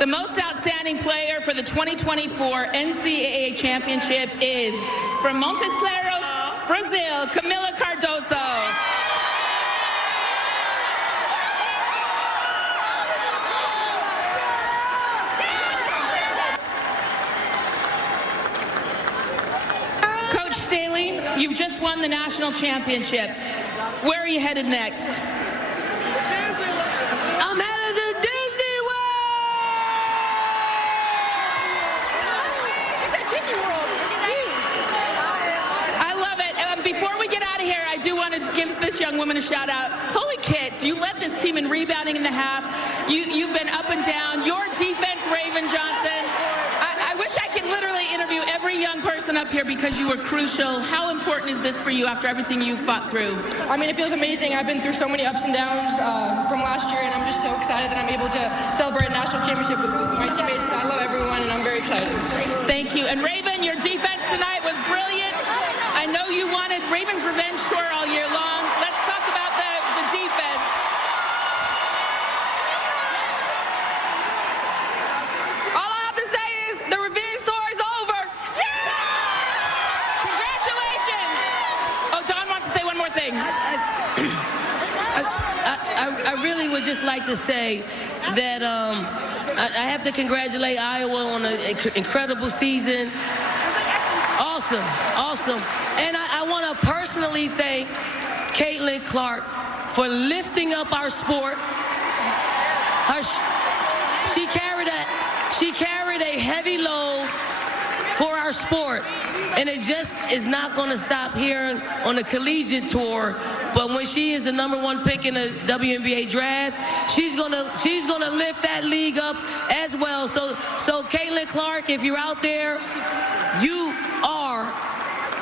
The most outstanding player for the 2024 NCAA championship is from Montes Claros, Brazil, Kamilla Cardoso. Coach Staley, you've just won the national championship. Where are you headed next? I'm headed to Disney World! I love it. Before we get out of here, I do want to give this young woman a shout out. Chloe Kitts, you led this team in rebounding in the half. You've been up and down. Your defense, Raven Johnson. I wish I could literally interview every young person up here because you were crucial. How important is this for you after everything you fought through? I mean, it feels amazing. I've been through so many ups and downs from last year, and I'm just so excited that I'm able to celebrate a national championship with my teammates. I love everyone, and I'm very excited. Thank you. And Raven, your defense tonight was brilliant. I know you wanted Raven's revenge tour all year long. Let's talk about the defense. All I have to say is the revenge tour is over. Congratulations. Oh, Dawn wants to say one more thing. I really would just like to say that I have to congratulate Iowa on an incredible season. Awesome, awesome. And I want to personally thank Caitlin Clark for lifting up our sport. She carried a heavy load for our sport. And it just is not going to stop here on the collegiate tour. But when she is the #1 pick in the WNBA draft, she's gonna lift that league up as well. So Caitlin Clark, if you're out there, you are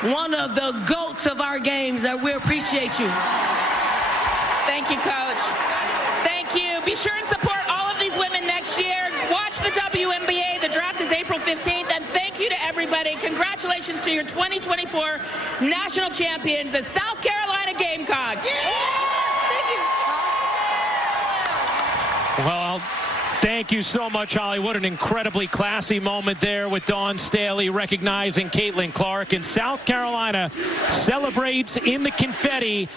one of the GOATs of our games, and we appreciate you. Thank you, Coach. Thank you. Be sure and support all of these women next year. Watch the WNBA. The draft is April 15th. And thank you to everybody. Congratulations to your 2024 national champions, the South Carolina Gamecocks. Thank you. Well, thank you so much, Holly. What an incredibly classy moment there with Dawn Staley recognizing Caitlin Clark. And South Carolina celebrates in the confetti.